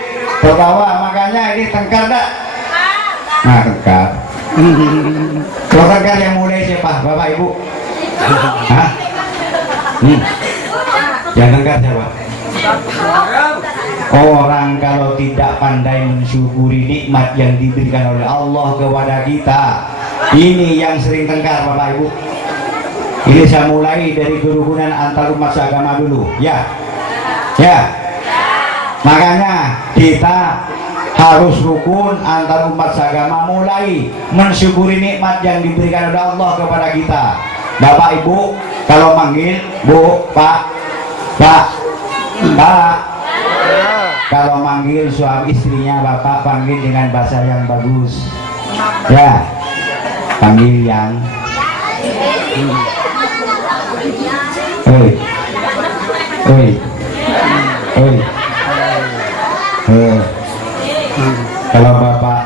tertawa. Makanya ini tengkar enggak? Nah, tengkar. Kalau tengkar yang mulai siapa? Bapak Ibu? Hah? Yang tengkar siapa? Orang kalau tidak pandai mensyukuri nikmat yang diberikan oleh Allah kepada kita, ini yang sering tengkar Bapak Ibu. Ini saya mulai dari kerukunan antar umat seagama dulu, ya. Makanya kita harus rukun antar umat seagama, mulai mensyukuri nikmat yang diberikan oleh Allah kepada kita. Bapak Ibu kalau manggil Bu, Pak. Kalau manggil suami istrinya Bapak panggil dengan bahasa yang bagus. Ya, panggil yang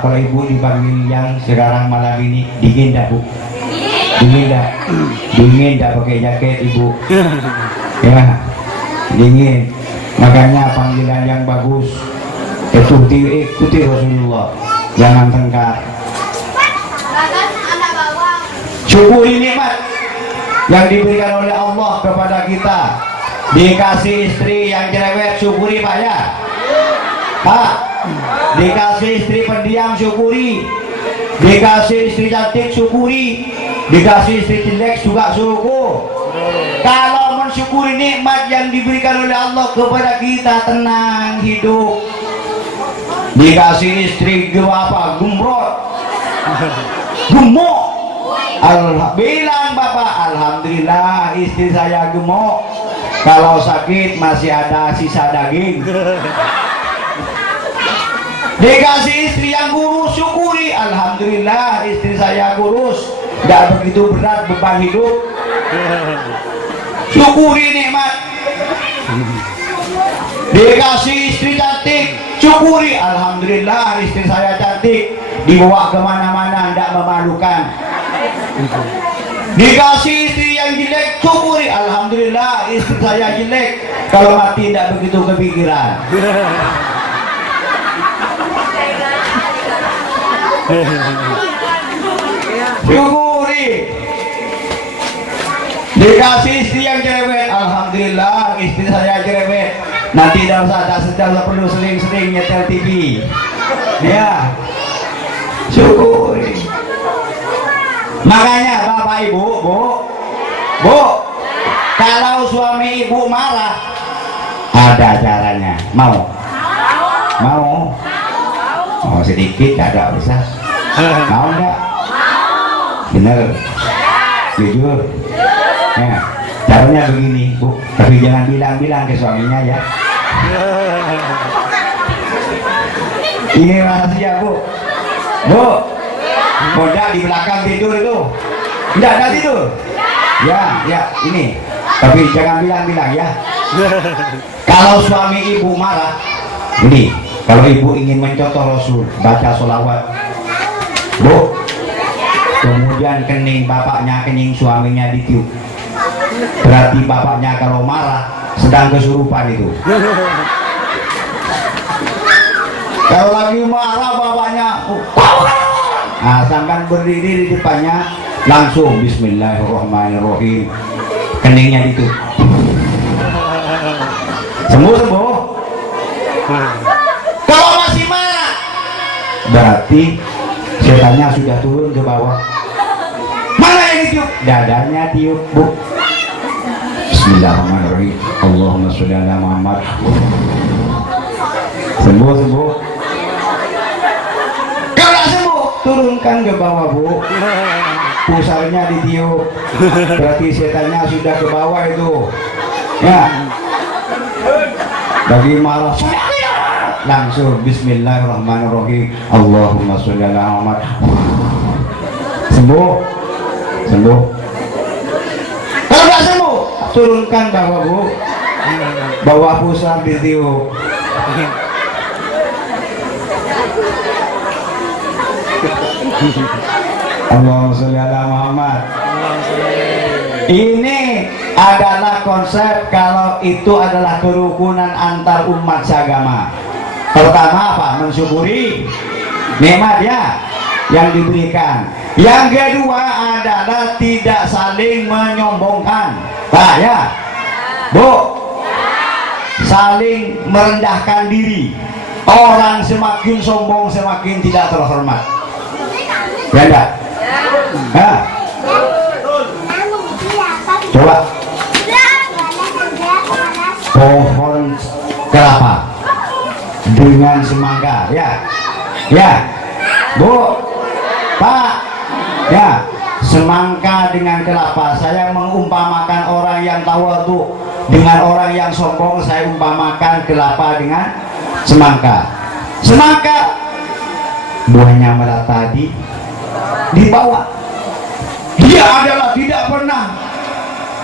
kalau Ibu dipanggil yang sekarang malam ini dingin dah Bu? Dingin dah pakai jaket Ibu? Ya, dingin. Makanya panggilan yang bagus ikuti Rasulullah, jangan tengkar. Syukuri nikmat yang diberikan oleh Allah kepada kita. Dikasih istri yang cerewet, syukuri Pak ya. Pak, dikasih istri pendiam, syukuri. Dikasih istri cantik, syukuri. Dikasih istri jelek juga syukur. Kalau mensyukuri nikmat yang diberikan oleh Allah kepada kita, tenang hidup. Dikasih istri apa? Gemuk. Bilang Bapak, alhamdulillah istri saya gemuk. Kalau sakit masih ada sisa daging. Dikasih istri yang kurus, syukuri. Alhamdulillah istri saya kurus, tidak begitu berat beban hidup. Syukuri nikmat. Dikasih istri cantik, syukuri. Alhamdulillah istri saya cantik, dibawa kemana-mana tidak memalukan. Dikasih istri yang jelek, syukuri. Alhamdulillah istri saya jelek, kalau mati tidak begitu kepikiran. Syukuri. Dikasih istri yang cerewet, alhamdulillah istri saya cerewet, nanti tidak usah perlu sering-sering nyetel TV. Ya, syukuri. Makanya Bapak Ibu, Bu, kalau suami Ibu marah, ada caranya. Mau? Mau sedikit, ada usah. Mau enggak? Bener? Jujur? Ya, caranya begini Bu, tapi jangan bilang-bilang ke suaminya ya. Ini rahasia Bu. Enggak di belakang tidur itu. Enggak tidur. Ya, ini. Tapi jangan bilang-bilang ya. Kalau suami Ibu marah, ini, kalau Ibu ingin mencontoh Rasul, baca sholawat Bu, kemudian kening bapaknya, kening suaminya ditiup, berarti bapaknya kalau marah sedang kesurupan itu. Kalau lagi marah bapaknya, nah sampai berdiri di depannya, langsung Bismillahirrahmanirrahim, keningnya itu sembuh. Kalau masih marah, berarti setannya sudah turun ke bawah. Mana yang ditiup? Dadanya tiup, Bu. Bismillahirrahmanirrahim. Allahumma sholli ala Muhammad. Sembuh. Kalau sembuh, turunkan ke bawah, Bu. Pusarnya ditiup. Berarti setannya sudah ke bawah itu. Ya. Bagi marah, langsung Bismillahirrahmanirrahim. Allahumma sholli ala Muhammad. Sembuh. Kalau nggak sembuh, turunkan bawah, Bu. Bawah pusar ditiup. Allahumma sholli ala Muhammad. Ini adalah konsep kalau itu adalah kerukunan antar umat seagama. Pertama apa? Mensyukuri nikmat ya yang diberikan. Yang kedua adalah tidak saling menyombongkan. Pak ya, Bu, saling merendahkan diri. Orang semakin sombong semakin tidak terhormat. Ya enggak? Ya. Coba pohon kelapa dengan semangka, ya, Bu, Pak, ya, semangka dengan kelapa. Saya mengumpamakan orang yang tawadhu dengan orang yang sombong. Saya umpamakan kelapa dengan semangka. Semangka buahnya merata di bawah. Dia adalah tidak pernah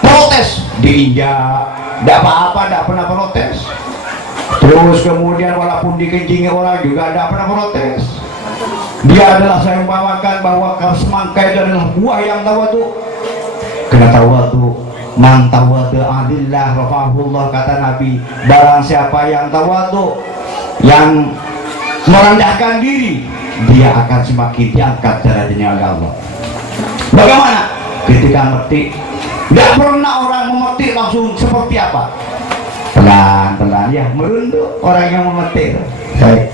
protes, diinjak, tidak apa-apa, tidak pernah protes. Terus kemudian walaupun dikencingi orang juga tidak pernah protes. Dia adalah, saya umpamakan bahwa semangka itu adalah buah yang tawadhu. Kena tawadhu, man tawadhu adillah rafa'ahullah, kata Nabi. Barang siapa yang tawadhu, yang merendahkan diri, dia akan semakin diangkat derajatnya oleh Allah. Bagaimana? Ketika metik, tidak pernah orang memetik langsung seperti apa? Pelan-pelan ya, merunduk orang yang memetik. Baik.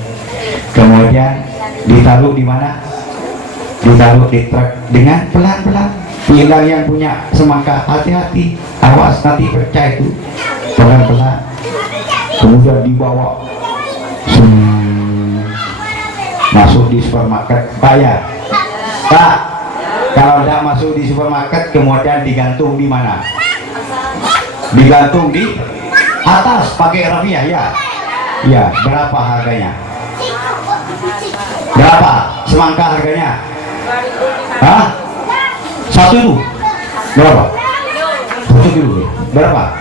Kemudian ditaruh di mana? Ditaruh di truk dengan pelan-pelan. Bilang yang punya semangka, hati-hati, awas nanti pecah itu. Pelan-pelan. Kemudian dibawa masuk di supermarket. Pak ya, Pak, kalau tidak masuk di supermarket kemudian digantung di mana? Digantung di atas pakai rafiah ya. Ya, berapa harganya? Berapa semangka harganya? Hah? Satu itu? Berapa? 1 kilo. Berapa?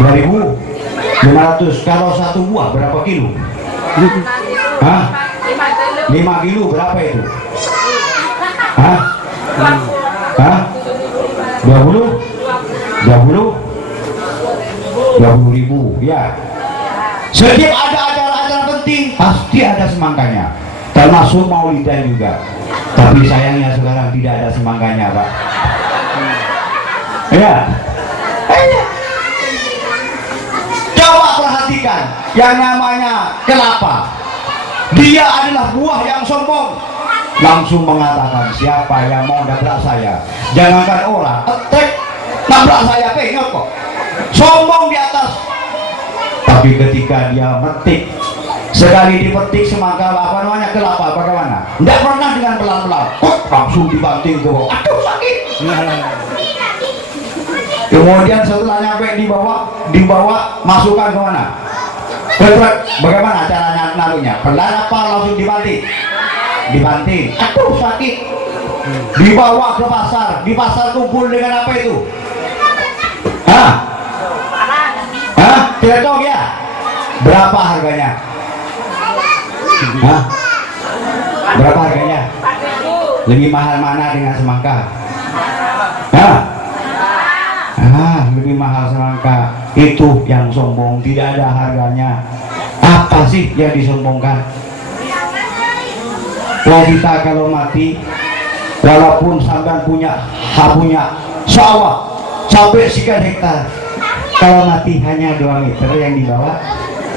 2.500. Kalau satu buah berapa kilo? Hah? 5 kilo berapa itu? Hah? Hah? 20.000 ya. Setiap ada acara-acara penting pasti ada semangkanya, termasuk maulidan juga. Tapi sayangnya sekarang tidak ada semangkanya, Pak. Ya. Coba perhatikan yang namanya kelapa. Dia adalah buah yang sombong. Langsung mengatakan, siapa yang mau nabrak saya? Jangankan orang, attack, nabrak saya pengen kok. Sombong di atas. Tapi ketika dia metik, sekali dipetik semangka apa namanya kelapa, bagaimana? Tidak pernah dengan pelan-pelan, langsung dibanting ke bawah. Aduh sakit. Kemudian setelah nyampe di bawah masukkan ke mana? Bagaimana caranya naruhnya? Pelan apa langsung dibanting? Dibanting. Aduh sakit. Dibawa ke pasar. Di pasar kumpul dengan apa itu? Hah? Hah? Tidak tahu ya? Berapa harganya? Hah? Berapa harganya? Lebih mahal mana dengan semangka? Hah? Lebih mahal semangka. Itu yang sombong, tidak ada harganya. Apa Apa sih yang disombongkan? Wong kita kalau mati, walaupun sampean punya sawah sampai sekian hektar, kalau mati hanya 2 meter yang dibawa,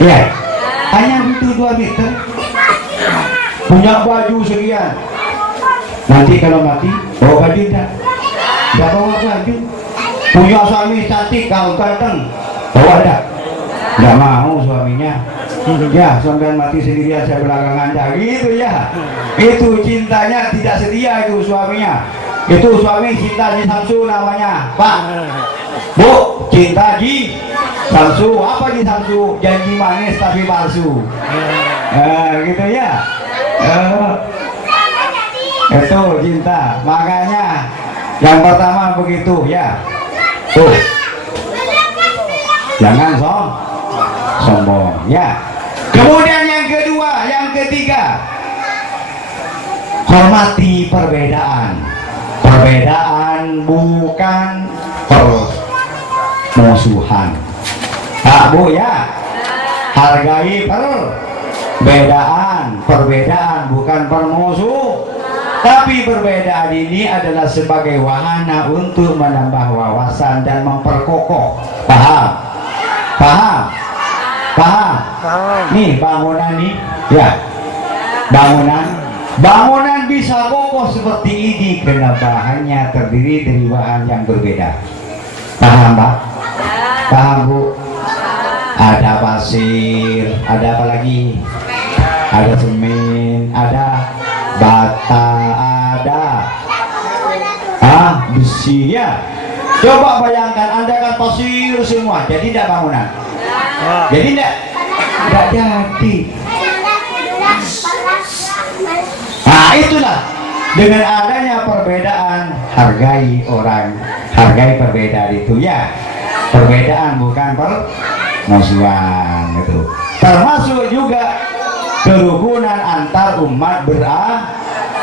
ya hanya butuh 2 meter. Punya baju sekian, nanti kalau mati bawa baju enggak bawa baju. Punya suami cantik, kau ganteng, bawa enggak mau suaminya. Ya, sampai mati sendirian saya belakangan aja gitu ya. Itu cintanya tidak setia itu suaminya. Itu suami cinta di Samsu namanya, Pak. Bu, cinta di Samsu. Apa di Samsu? Janji manis tapi palsu. Gitu ya. Itu cinta. Makanya yang pertama begitu ya. Tuh. Jangan sombong ya. Kemudian yang kedua, yang ketiga, hormati perbedaan. Perbedaan bukan permusuhan. Bu ya, hargai perbedaan. Perbedaan bukan permusuh, tapi perbedaan ini adalah sebagai wahana untuk menambah wawasan dan memperkokoh. Paham? Paham? Paham? Nih bangunan nih, ya. Bangunan bisa kokoh seperti ini karena bahannya terdiri dari bahan yang berbeda. Paham, Pak? Paham, Bu? Ada pasir, ada apa lagi? Ada semen, ada bata, ada besi ya. Coba bayangkan, Anda kan pasir semua, jadi tidak bangunan. Jadi tidak jadi. Nah itulah, dengan adanya perbedaan, hargai orang, hargai perbedaan itu ya. Perbedaan bukan permusuhan itu. Termasuk juga kerukunan antar umat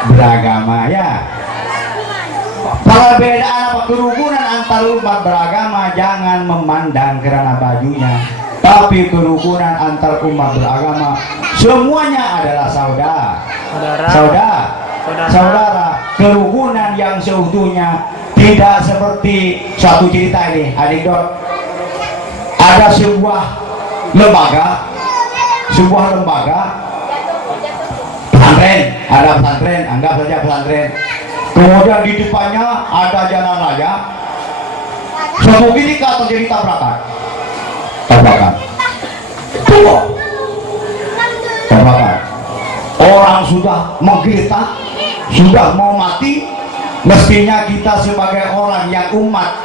beragama ya. Perbedaan apa kerukunan antar umat beragama jangan memandang karena bajunya, tapi kerukunan antar umat beragama semuanya adalah saudara. Kerukunan yang seutuhnya, tidak seperti suatu cerita ini, anekdot. Ada sebuah lembaga pesantren, ada pesantren, anggap saja pesantren. Kemudian di depannya ada jalan raya. Suatu ketika terjadi tabrakan. Orang sudah menggeletak, sudah mau mati. Mestinya kita sebagai orang yang umat,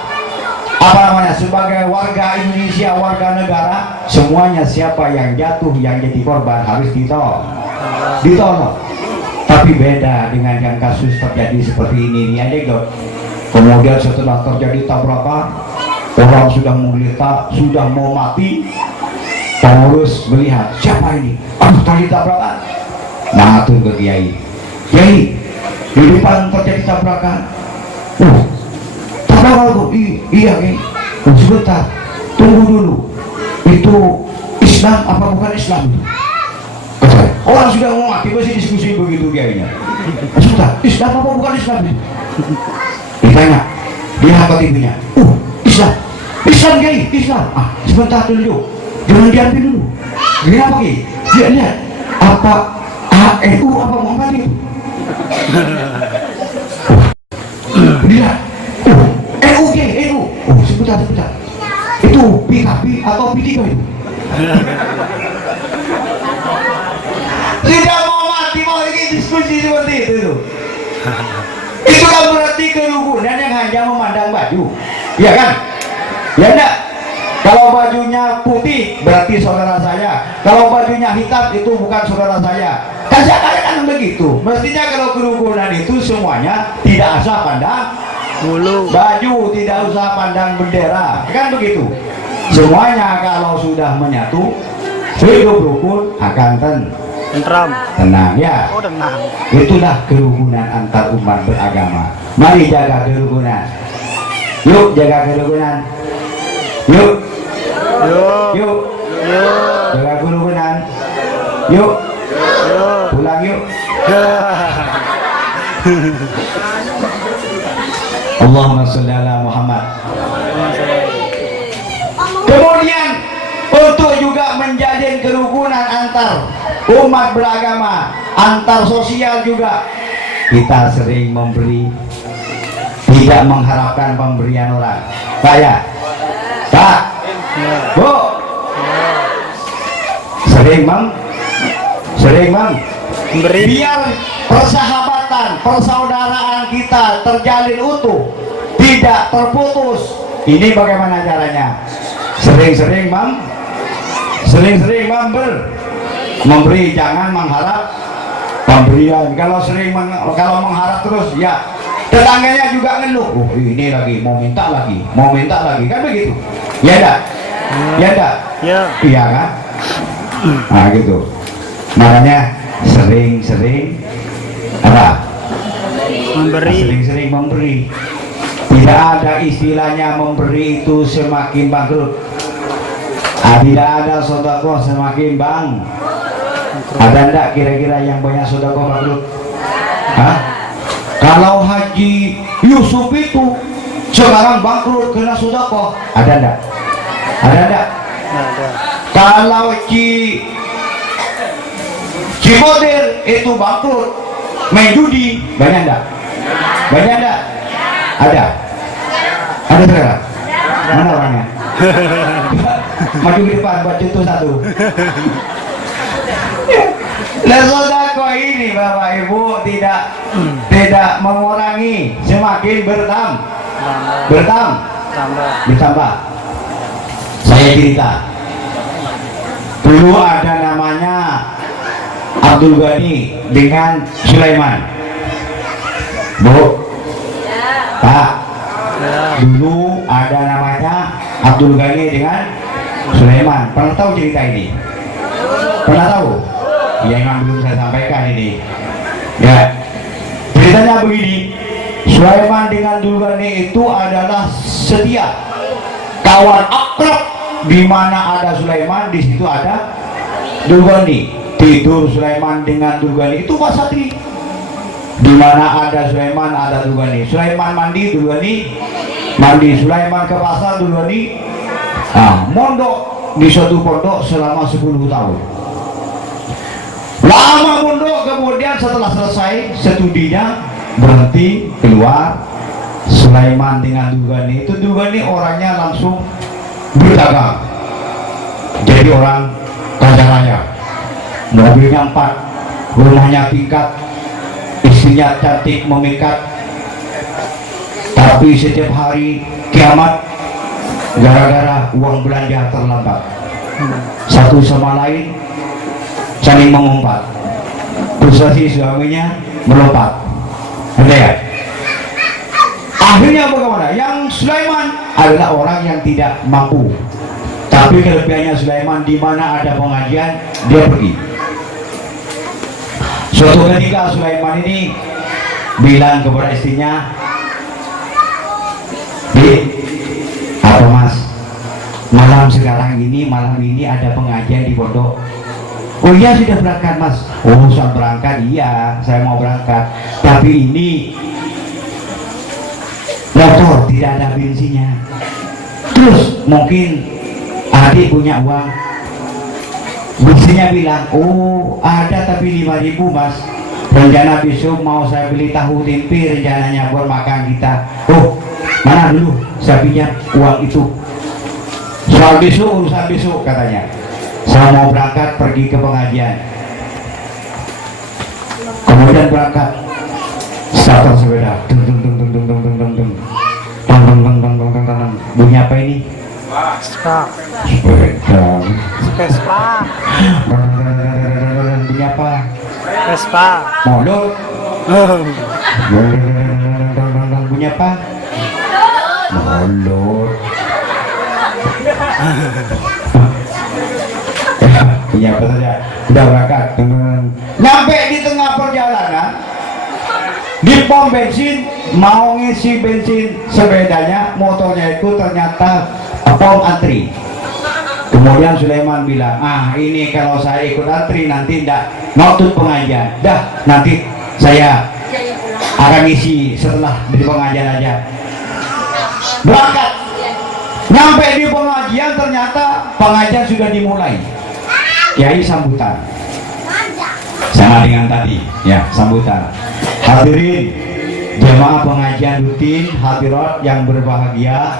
sebagai warga Indonesia, warga negara, semuanya siapa yang jatuh, yang jadi korban harus ditolong. Tapi beda dengan yang kasus terjadi seperti ini anekdot. Kemudian setelah terjadi tabrakan, orang sudah menggeletak, sudah mau mati. Pengurus melihat, siapa ini? Tadi tabrakan. Matur ke Kiai, di depan terjadi tabrakan. Tabrakan kok? Iya Kiai. Sebentar, tunggu dulu. Itu Islam apa bukan Islam itu? Orang sudah mau mati masih diskusi begitu Kiainya. Sebentar, Islam apa bukan Islam itu? Ditanya, dia angkat ibunya. Islam Kiai, Islam. Sebentar dulu, jangan diambil dulu. Kenapa Kiai? Dia lihat apa NU apa Muhammad itu? Dia NU Kiai, NU. Sebentar. Itu PKB atau P3 itu? Tidak mau mati, mau lagi diskusi seperti itu. Itu kan berarti kerukunan yang hanya memandang baju, ya kan? Ya enggak? Kalau bajunya putih berarti saudara saya, kalau bajunya hitam itu bukan saudara saya. Kan begitu. Mestinya kalau kerukunan itu semuanya tidak usah pandang baju, tidak usah pandang bendera, kan begitu. Semuanya kalau sudah menyatu, hidup rukun akan tenang ya. Itulah kerukunan antar umat beragama. Mari jaga kerukunan. Yuk jaga kerukunan. Yuk jaga kerukunan. Yuk. Pulang yuk. Allahumma sholli ala Muhammad. Kemudian untuk juga menjalin kerukunan antar umat beragama, antar sosial juga, kita sering memberi, tidak mengharapkan pemberian orang. Saya, Pak, Bu, sering memberi, biar persahabatan, persaudaraan kita terjalin utuh, tidak terputus. Ini bagaimana caranya? Sering-sering memberi, jangan mengharap pemberian. Kalau mengharap terus, ya tetangganya juga ngeluh. Oh, ini lagi mau minta lagi, kan begitu? Ya enggak? Ya enggak? Iya kan? Nah gitu. Makanya sering-sering apa? Sering-sering memberi. Tidak ada istilahnya memberi itu semakin bangkrut. Tidak ada sedekah semakin bang. Ada enggak kira-kira yang banyak sedekah bangkrut? Hah? Kalau Haji Yusuf itu sekarang bangkrut karena sedekah, ada enggak? Ada enggak? Ada. Kalau Cibodir itu bangkrut main judi, banyak enggak? Banyak enggak? Ada. Ada saudara? Mana orangnya? Maju ke depan buat contoh satu. Nah, sedekah ini Bapak Ibu tidak mengurangi, semakin bertambah. Saya cerita. Dulu ada namanya Abdul Ghani dengan Sulaiman. Bu, Pak, dulu ada namanya Abdul Ghani dengan Sulaiman. Pernah tahu cerita ini? Pernah tahu? Ya, yang belum saya sampaikan ini. Ya, ceritanya begini. Sulaiman dengan Abdul Ghani itu adalah setia, kawan akrab. Di mana ada Sulaiman, di situ ada Abdul Ghani. Tidur Sulaiman dengan Abdul Ghani itu wasatri. Di mana ada Sulaiman, ada Abdul Ghani. Sulaiman mandi, Abdul Ghani mandi. Sulaiman ke pasar, Abdul Ghani mondok di suatu pondok selama 10 tahun. Lama mondok, kemudian setelah selesai studinya berhenti, keluar. Sulaiman dengan Abdul Ghani itu, Abdul Ghani orangnya langsung berdagang, jadi orang kaya raya, mobilnya 4, rumahnya tingkat, istrinya cantik memikat. Tapi setiap hari kiamat gara-gara uang belanja terlambat, satu sama lain saling mengumpat, frustasi suaminya melompat. Ada ya? Akhirnya bagaimana? Yang Sulaiman adalah orang yang tidak mampu, tapi kelebihannya Sulaiman di mana ada pengajian dia pergi. Suatu ketika Sulaiman ini bilang kepada istrinya, apa mas, malam ini ada pengajian di pondok. Oh iya, sudah berangkat mas. Oh sudah berangkat, iya saya mau berangkat, tapi ini motor tidak ada bensinnya. Terus mungkin adik punya uang. Bensinnya bilang, oh ada tapi 5.000 mas. Rencana besok mau saya beli tahu tempe, rencananya buat makan kita. Oh mana dulu saya pinjam uang itu, soal besok, urusan besok katanya. Saya mau berangkat pergi ke pengajian. Kemudian berangkat, starter sepeda, bunyi apa ini? Sepeda. Bunyi apa? Vespa. Molot. Bunyi apa? Molot. Bunyi apa saja? Udah berangkat. Nyampe di tengah perjalanan, di pom bensin mau ngisi bensin sepedanya, motornya itu ternyata pom antri. Kemudian Sulaiman bilang, ini kalau saya ikut antri nanti tidak notut pengajian, dah nanti saya akan isi setelah di pengajian aja. Berangkat, nyampe di pengajian ternyata pengajian sudah dimulai. Kiai sambutan, sama dengan tadi, ya sambutan. Hadirin jemaah pengajian rutin, hadirat yang berbahagia.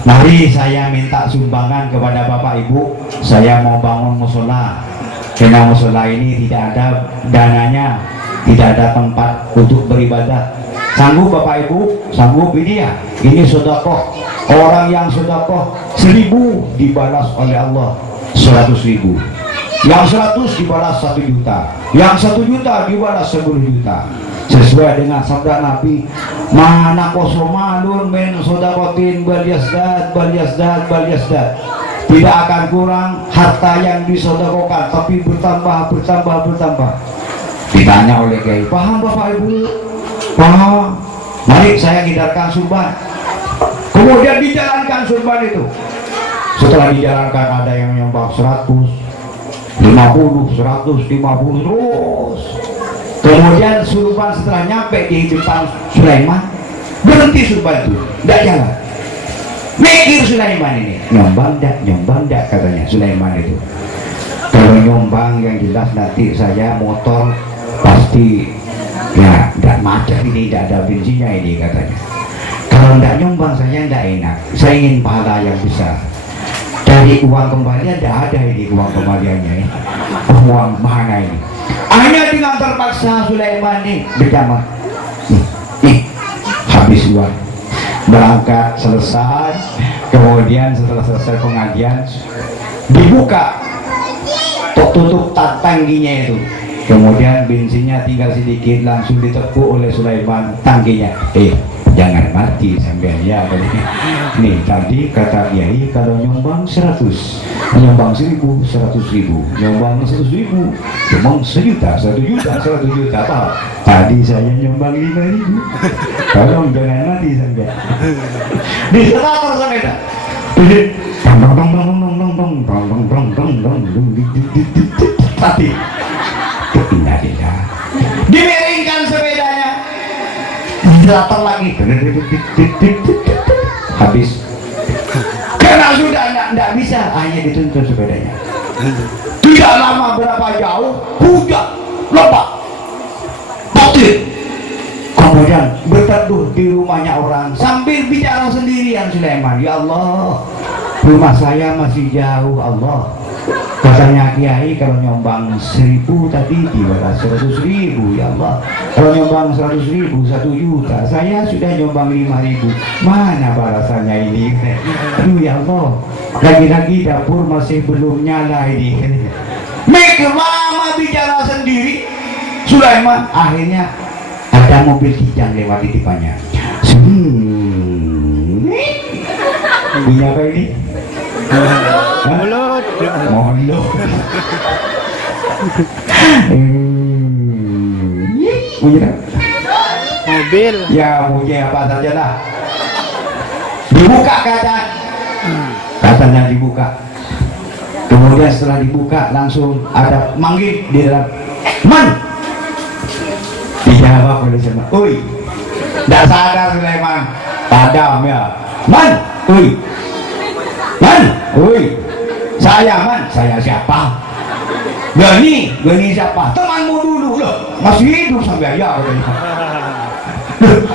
Mari saya minta sumbangan kepada Bapak Ibu. Saya mau bangun musola. Karena musola ini tidak ada dananya, tidak ada tempat untuk beribadah. Sanggup Bapak Ibu? Sanggup ini ya. Ini sedekah. Orang yang sedekah 1000 dibalas oleh Allah 100.000. Yang 100 dibalas 1 juta. Yang 1 juta dibalas 10 juta. Sesuai dengan sabda Nabi, mana kosomalun men sodakotin baliasdat. Tidak akan kurang harta yang disodakokan, tapi bertambah. Ditanya oleh Kiai, paham Bapak Ibu? Paham. Mari saya hindarkan surban. Kemudian dijalankan surban itu. Setelah dijalankan ada yang nyumbang 100, 50, 150 terus. Kemudian surban setelah nyampe di depan Sulaiman, berhenti surban itu, tidak jalan. Mikir Sulaiman ini, nyumbang dak katanya Sulaiman itu. Kalau nyumbang yang jelas nanti saya motor pasti ya tidak macet ini, tidak ada bensinnya ini katanya. Kalau tidak nyumbang saya tidak enak, saya ingin pahala yang besar. Dari uang kembalian tidak ada ini uang kembaliannya ini. Uang mana ini? Hanya dengan terpaksa Sulaiman nih berjamaah. Nih, habis uang. Berangkat selesai. Kemudian setelah selesai pengajian dibuka, tutup tangkinya itu. Kemudian bensinnya tinggal sedikit, langsung ditepuk oleh Sulaiman tangkinya. Jangan mati sampean ya. Nih tadi kata Kiai kalau nyumbang 100, nyumbang 1000, 100.000, nyumbang 100.000, nyumbang 1 juta, 1 juta apa? Tadi saya nyumbang 5.000. Tolong jangan mati sampean. Di sekitar sampean. Tadi tidak. Dimiringkan sepedanya. Datang lagi, habis. Karena sudah tidak bisa, hanya dituntun sepedanya. Tidak lama berapa jauh, hujan lebat, petir. Kemudian berteduh di rumahnya orang sambil bicara sendirian Sulaiman. Ya Allah, rumah saya masih jauh Allah. Katanya Kiai kalau nyumbang 1000 tadi dibalas 100.000 ya Allah. Kalau nyumbang 100.000 1 juta, saya sudah nyumbang 5.000. Mana balasannya ini? Aduh ya Allah, lagi-lagi dapur masih belum nyala ini. Mikir lama bicara sendiri. Sulaiman akhirnya ada mobil kijang lewat di depannya. Bunyi apa ini? Mulut. Mobil. Ya bunyi apa saja lah. Dibuka katanya dibuka. Kemudian setelah dibuka langsung ada manggil di dalam. Man. Dijawab oleh Sulaiman. Oi. Tidak sadar Sulaiman. Padam ya. Man. Oi. Man. Oi. Saya Man. Saya siapa? Gani siapa? Temanmu dulu loh. Masih hidup sampai ya.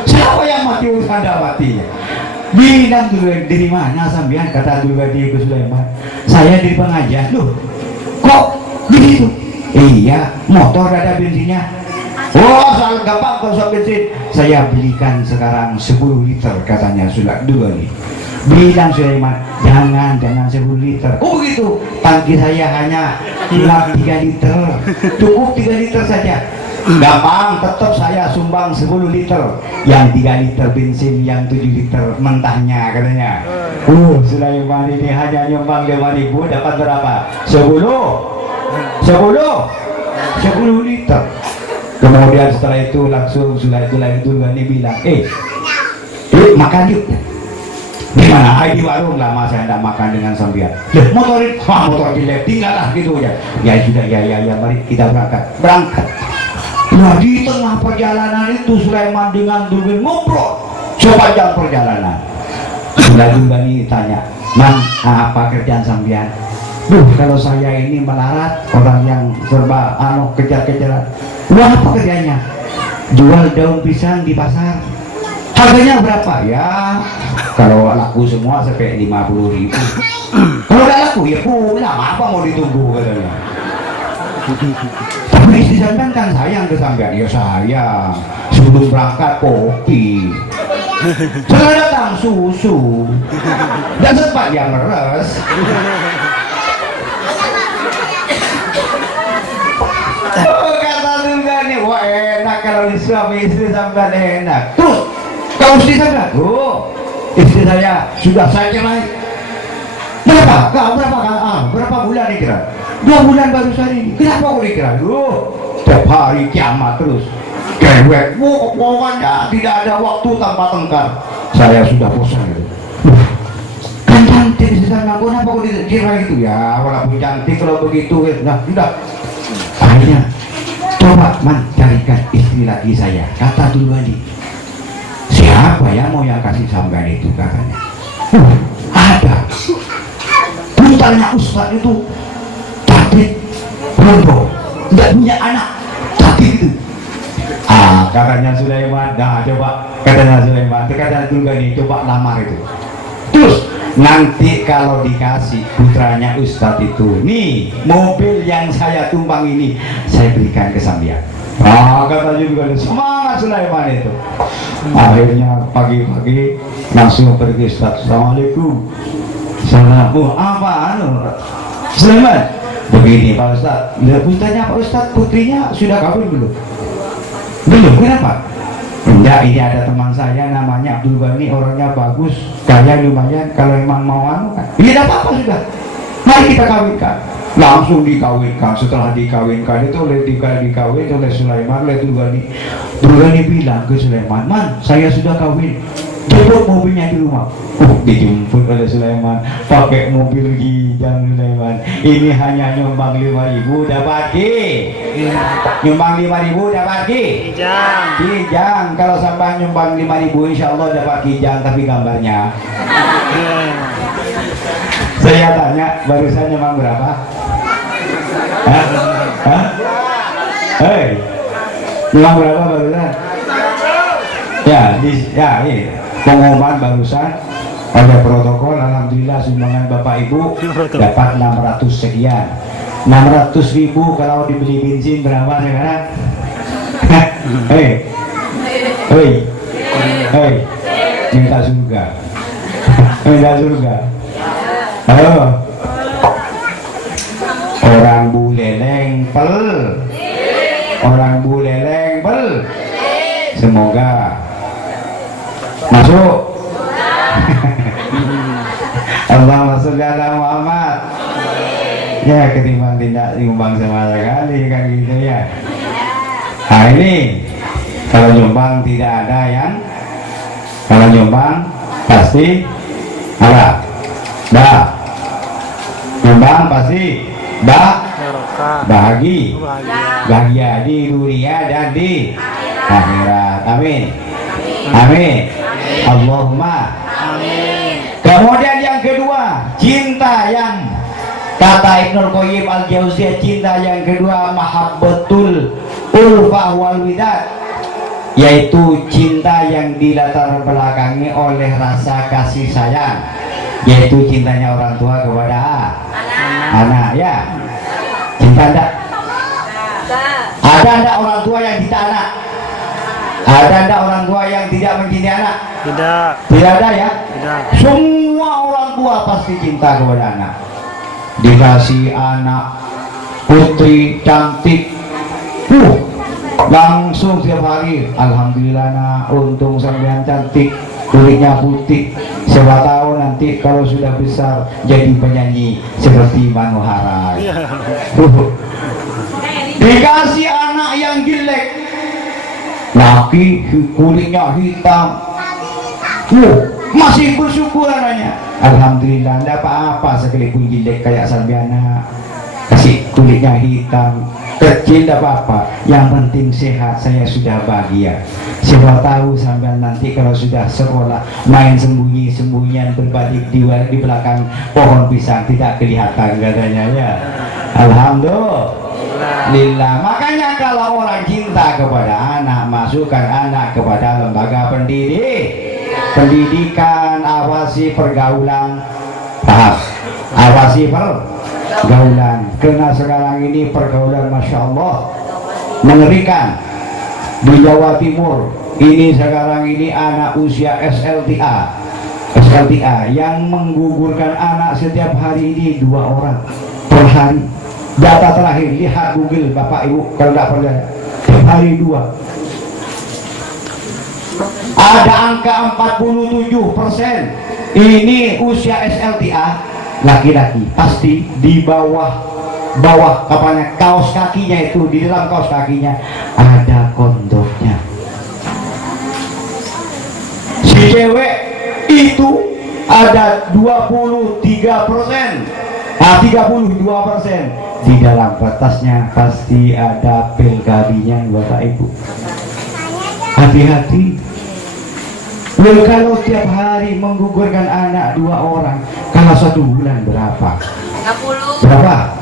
Siapa yang mati Anda matinya? Bilang dulu dari mana sampean, kata dulu dia ke Sulaiman. Saya di pengajian. Loh, kok begitu? Iya, motor ada bensinnya. Oh, soal gampang kalau soal bensin. Saya belikan sekarang 10 liter katanya Sulaiman dulu nih. Bilang Sulaiman, jangan 10 liter. Oh begitu, tangki saya hanya 3 liter. Cukup 3 liter saja. Gampang, tetap saya sumbang 10 liter. Yang 3 liter bensin, yang 7 liter mentahnya katanya. Sulaiman ini hanya nyumbang 5.000, dapat berapa? 10 liter. Kemudian setelah itu langsung Sulaiman itu bilang, makan yuk. Di mana? Di warung. Lama saya tidak makan dengan sambian. Loh, motorin, motor jelek, tinggallah gitu aja. Ya sudah, ya, mari kita berangkat. Nah, di tengah perjalanan itu Sulaiman dengan Dulgani ngobrol sepanjang perjalanan. Dulgani tanya, "Man, apa kerjaan sambian?" "Duh, kalau saya ini melarat, orang yang serba kejar-kejaran." "Wah, apa kerjanya?" "Jual daun pisang di pasar." "Harganya berapa?" "Ya, kalau laku semua sampai 50.000. Kalau nggak laku ya pulang, apa mau ditunggu," katanya. "Tapi istri sampean kan sayang ke sampean." "Ya sayang, sebelum berangkat kopi, setelah datang susu, dan sempat dia meres." Oh, kata Dulgani, wah enak kalau suami istri sampean enak. Terus kalau istri sampean, "Oh, istri saya sudah saya cerai." Berapa bulan nih kira?" 2 bulan baru saja ini." "Kenapa kau dikira?" Setiap hari kiamat terus. Kewek, pokoknya tidak ada waktu tanpa tengkar. Saya sudah bosan gitu. Kan cantik di sana, kenapa kau dikira itu?" "Ya, walaupun cantik kalau begitu, nah sudah." Akhirnya, "Coba Man carikan istri lagi saya," kata Dulgani. "Siapa ya mau yang kasih sampean itu?" katanya. Ada. Putarnya Ustaz itu cantik, rondo, tidak punya anak, cantik itu. Katanya Sulaiman, "Nah coba," katanya Sulaiman, katanya Dulgani, "coba lamar itu. Terus nanti kalau dikasih putranya Ustadz itu, nih mobil yang saya tumpang ini saya berikan ke sampean." Kata juga semangat Sulaiman itu. Akhirnya pagi-pagi langsung pergi Ustadz. "Assalamualaikum." "Salam." "Oh, apa Sulaiman?" "Begini Pak Ustadz, putranya Pak Ustadz, putrinya sudah kawin belum?" "Belum." "Kenapa?" "Enggak, ini ada teman saya namanya Abdul Ghani, orangnya bagus, kaya lumayan, kalau emang mau kan." "Iya, tidak apa-apa sudah, mari kita kawinkan." Langsung dikawinkan. Setelah dikawinkan itu dikawin oleh Sulaiman oleh Dulgani. Dulgani bilang ke Sulaiman, "Man, saya sudah kawin, jemput mobilnya di rumah." Dijemput oleh Sulaiman pakai mobil Kijang. Sulaiman ini hanya nyumbang 5.000 dapat nyumbang 5.000 dapat Kijang. Kalau sampai nyumbang 5.000 insya Allah dapat Kijang, tapi gambarnya saya tanya, barusan nyumbang berapa? Hei, nyumbang berapa barusan? Ini pengumuman barusan oleh protokol. Alhamdulillah sumbangan Bapak Ibu dapat 600 sekian. 600.000 kalau dibeli bensin berapa sekarang? Hei, minta surga. Halo, orang buleleng pel, semoga masuk. Allahumma sholli ala Muhammad. Ya, ketimbang tidak nyumbang sama sekali kan gitu ya. Nah ini kalau nyumbang tidak ada yang, kalau nyumbang pasti apa? Nyumbang pasti bahagia di dunia dan di akhirat. Amin. Allahumma amin. Kemudian yang kedua, cinta yang kata Ibnul Qayyim al-Jauziyah, cinta yang kedua mahabbatul ulfah wal widad, yaitu cinta yang dilatar belakangi oleh rasa kasih sayang, yaitu cintanya orang tua kepada anak ya. Cinta enggak? Ada enggak orang tua yang cinta anak? Ada enggak orang tua yang tidak mencintai anak? Tidak ada ya? Tidak. Semua orang tua pasti cinta kepada anak. Dikasih anak putri cantik, langsung setiap hari, "Alhamdulillah nak, untung sampean cantik, kulitnya putih, siapa tahu nanti kalau sudah besar jadi penyanyi seperti Manohara." Dikasih anak yang jelek, laki kulitnya hitam, masih bersyukur anaknya. Alhamdulillah, tidak apa-apa sekalipun jelek kayak Sarbiana, kasih kulitnya hitam, kecil tidak apa-apa, yang penting sehat, saya sudah bahagia. Siapa tahu sampai nanti kalau sudah sekolah main sembunyi-sembunyian berbadik di belakang pohon pisang tidak kelihatan katanya ya. Alhamdulillah. Makanya kalau orang cinta kepada anak, masukkan anak kepada lembaga pendidikan, awasi pergaulan, paham? Awasi pergaulan. Karena sekarang ini pergaulan Masya Allah mengerikan. Di Jawa Timur ini sekarang ini anak usia SLTA yang menggugurkan anak setiap hari ini 2 orang per hari. Data terakhir, lihat Google Bapak Ibu kalau tidak percaya, setiap hari 2. Ada angka 47% ini usia SLTA laki-laki, pasti di bawah kapalnya, kaos kakinya itu, di dalam kaos kakinya ada kondomnya. Si cewek itu ada 23%, 32%. Di dalam kertasnya pasti ada pil gabinya Bapak Ibu. Hati-hati. Kalau tiap hari menggugurkan anak 2 orang, kalau 1 bulan berapa? 60. Berapa?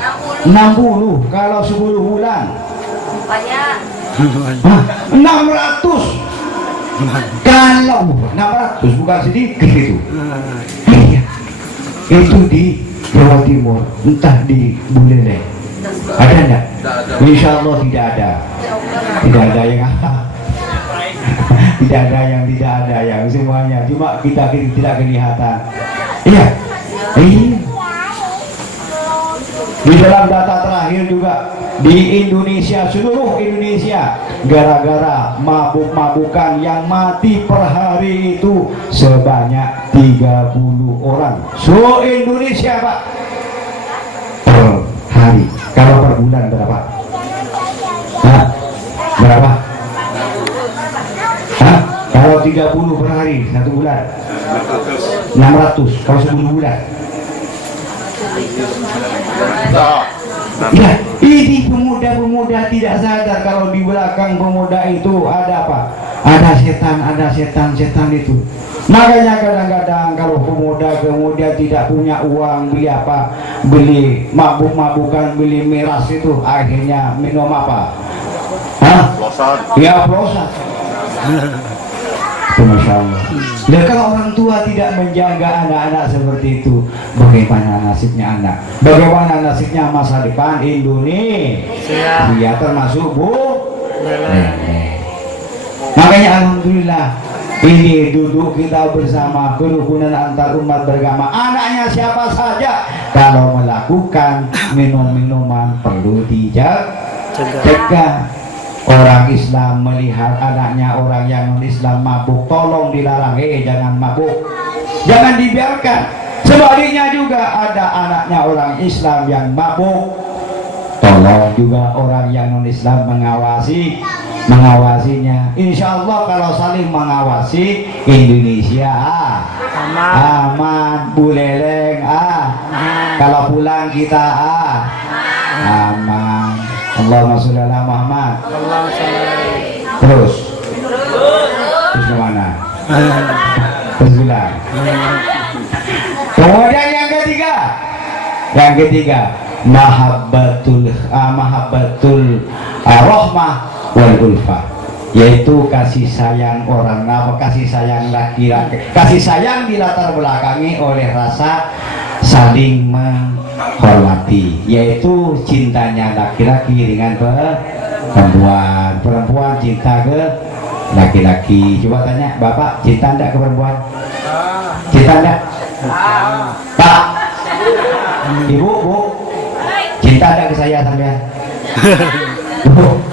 60. Kalau 10 bulan Banyak. 600. Kalau 600 bukan sedikit itu. Iya. Itu di Jawa Timur, entah di Buleleng. Ada enggak? Insya Allah tidak ada. Tidak ada yang tidak ada yang tidak ada yang semuanya. Cuma kita tidak kelihatan. Iya. Iya. Di dalam data terakhir juga di Indonesia, seluruh Indonesia, gara-gara mabuk-mabukan yang mati per hari itu sebanyak 30 orang. So Indonesia Pak, per hari. Kalau per bulan berapa? Hah? Berapa? Hah? Kalau 30 per hari 1 bulan 600. Kalau 10 bulan. Ya, ini pemuda-pemuda tidak sadar kalau di belakang pemuda itu ada apa? Ada setan itu. Makanya kadang-kadang kalau pemuda kemudian tidak punya uang, beli apa? Beli mabuk-mabukan, beli miras itu, akhirnya minum apa? Hah? Ya, plosan. Masya Allah. Dan kalau orang tua tidak menjaga anak-anak seperti itu, bagaimana nasibnya anak? Bagaimana nasibnya masa depan Indonesia? Dia termasuk Makanya alhamdulillah ini duduk kita bersama, kerukunan antar umat beragama. Anaknya siapa saja kalau melakukan minum-minuman perlu dijaga. Orang Islam melihat anaknya orang yang non-Islam mabuk, tolong dilarang, jangan mabuk, jangan dibiarkan. Sebaliknya juga ada anaknya orang Islam yang mabuk, tolong juga orang yang non-Islam mengawasinya. Insya Allah kalau saling mengawasi, Indonesia aman, Buleleng kalau pulang kita aman. Allahumma sholli ala Muhammad. Terus kemana? Terus bilang. Kemudian yang ketiga, mahabbatul rahmah wal ulfah, yaitu kasih sayang orang, kasih sayang laki-laki, kasih sayang dilatar belakangi oleh rasa saling menghormati, yaitu cintanya laki-laki dengan perempuan cinta ke laki-laki. Coba tanya Bapak, cinta enggak ke perempuan? Cinta enggak? Pak, Ibu, Bu, cinta enggak ke saya sampean? Bu.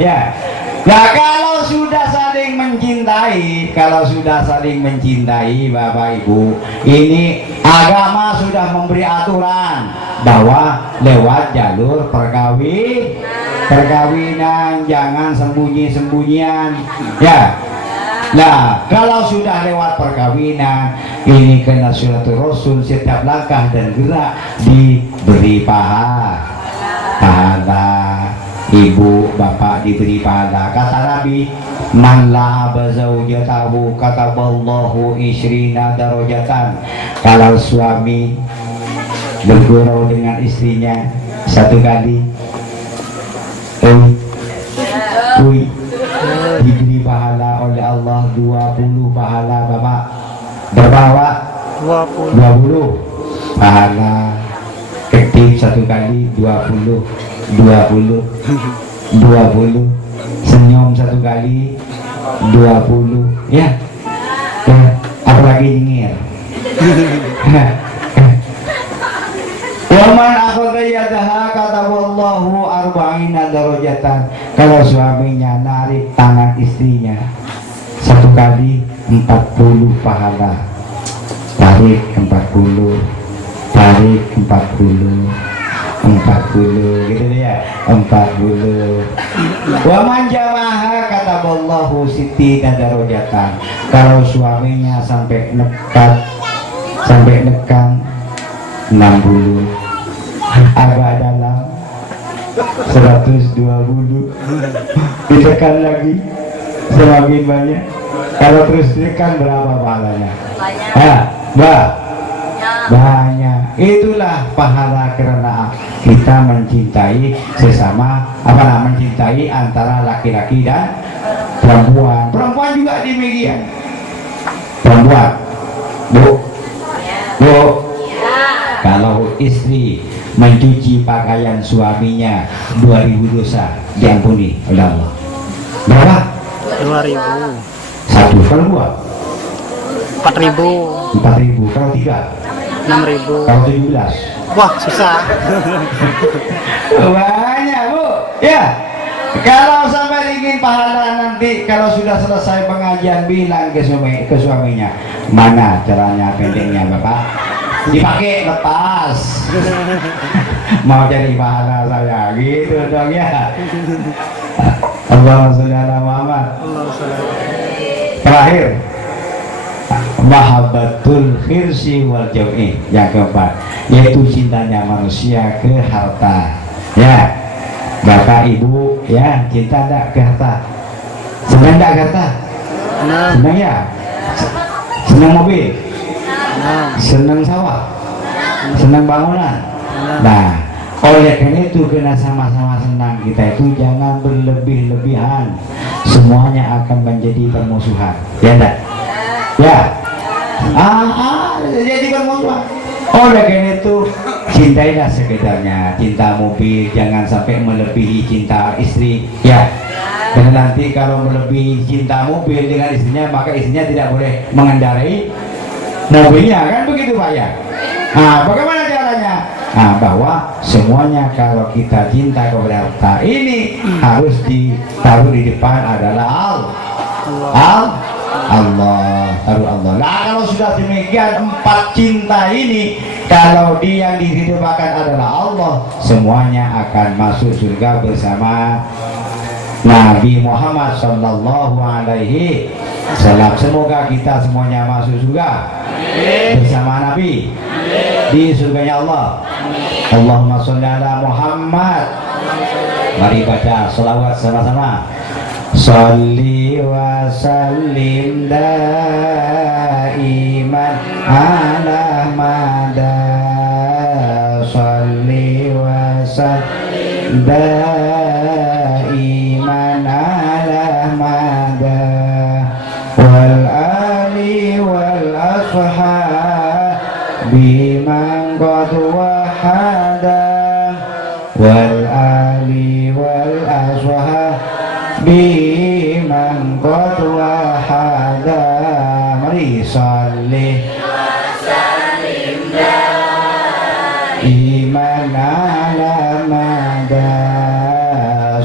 Ya. Nah, kalau sudah saling mencintai, Bapak Ibu, ini agama sudah memberi aturan bahwa lewat jalur perkawinan, jangan sembunyi-sembunyian, ya. Nah, kalau sudah lewat perkawinan, ini kena sunnah Rasul, setiap langkah dan gerak diberi pahala. Ibu, bapak diberi pahala. Kata Nabi, man la'aba zaujatahu kataballahu isrina darajatan. Kalau suami bergurau dengan istrinya satu kali, diberi pahala oleh Allah 20 pahala. Bapak berapa? 20 pahala. Ketik satu kali 20 senyum satu kali 20 ya, apalagi nyengir. Waman akhadha yadaha kataballahu arba'ina darajatan. Kalau suaminya narik tangan istrinya satu kali 40 pahala. Tarik 40 gitu ya, 40. Wa man jamaha kataballahu sittina darajatan. Kalau suaminya sampai nekan 60, agak dalam 120, ditekan lagi semakin banyak. Kalau terus tekan berapa pahalanya? Banyak. Itulah pahala karena kita mencintai sesama, mencintai antara laki-laki dan perempuan. Perempuan juga demikian. Perempuan, Bu, kalau istri mencuci pakaian suaminya 2000 dosa diampuni oleh Allah. Berapa? 2000. Satu. Kalau dua 4000. 4000. Kalau tiga 6000. kalau 17. Wah, susah. Banyak, Bu. Ya. Kalau sampai ingin pahala nanti, kalau sudah selesai pengajian, bilang ke suaminya, mana caranya pendeknya Bapak? Dipakai, lepas. Mau jadi pahala saya, gitu dong ya. Allahumma sholli ala Muhammad. Terakhir, mahabbatul khirsi wal jam'i, yang keempat, yaitu cintanya manusia ke harta. Ya, Bapak Ibu ya, cinta enggak ke harta? Senang enggak ke harta? Senang ya? Senang mobil? Senang sawah? Senang bangunan? Nah, oleh karena itu kena sama-sama senang kita itu, jangan berlebih-lebihan. Semuanya akan menjadi permusuhan. Ya enggak? Ya. Jadi permusuhan. Oleh karena itu cintailah sekedarnya. Cinta mobil jangan sampai melebihi cinta istri ya, karena nanti kalau melebihi cinta mobil dengan istrinya, maka istrinya tidak boleh mengendarai mobilnya, kan begitu Pak ya. Nah, bagaimana caranya? Nah, bahwa semuanya kalau kita cinta kepada harta ini harus ditaruh di depan adalah Allah, taruh Allah. Nah, kalau sudah demikian, 4 cinta ini, kalau yang dihidupkan adalah Allah, semuanya akan masuk surga bersama Nabi Muhammad Sallallahu Alaihi Wasallam. Semoga kita semuanya masuk surga bersama Nabi di surganya Allah. Allahumma sholli ala Muhammad. Mari baca selawat sama-sama. Sholli wa sallim daiman ala mada. Sholli wa sallim daiman ala mada. Wal ali wal ashabi man qad wahada. Wal ali wal ashabi biman qad wahada. Mari sholli wa sallim daiman ala mada.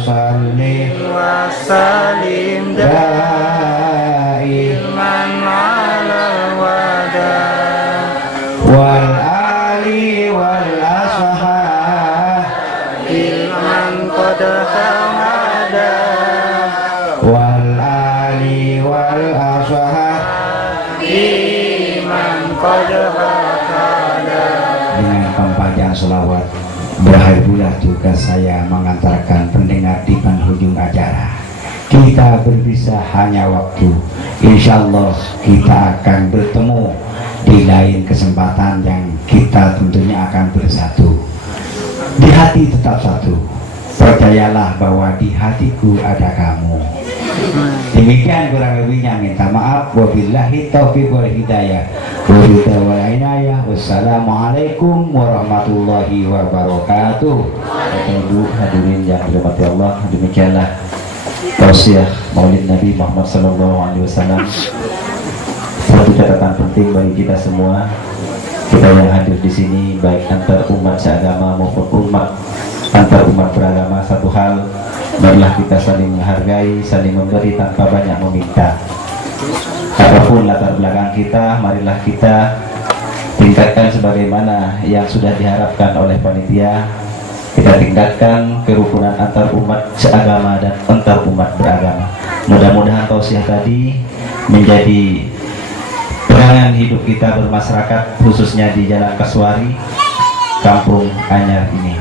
Sholli Wa salim daiman ala wada. wal ali wal ashabi Man qad hamada. wal ali wal قد هدانا. Dengan pembacaan sholawat, berakhir pula tugas saya mengantarkan pendengar di penghujung acara. Kita berpisah hanya waktu. Insya Allah kita akan bertemu di lain kesempatan yang kita tentunya akan bersatu. Di hati tetap satu. Percayalah bahwa di hatiku ada kamu. Demikian kurang lebihnya, minta maaf. Wabillahi taufiq wal hidayah. Wabillahi wal inayah. Wassalamualaikum warahmatullahi wabarakatuh. Ibu hadirin yang dirahmati Allah, demikianlah tausiah Maulid Nabi Muhammad SAW. Satu catatan penting bagi kita semua, kita yang hadir di sini, baik antar umat seagama maupun antar umat beragama, satu hal, marilah kita saling menghargai, saling memberi tanpa banyak meminta. Apapun latar belakang kita, marilah kita tingkatkan sebagaimana yang sudah diharapkan oleh panitia. Kita tingkatkan kerukunan antar umat seagama dan antar umat beragama. Mudah-mudahan tausiah tadi menjadi pegangan hidup kita bermasyarakat, khususnya di Jalan Kasuari, Kampung Anyar ini.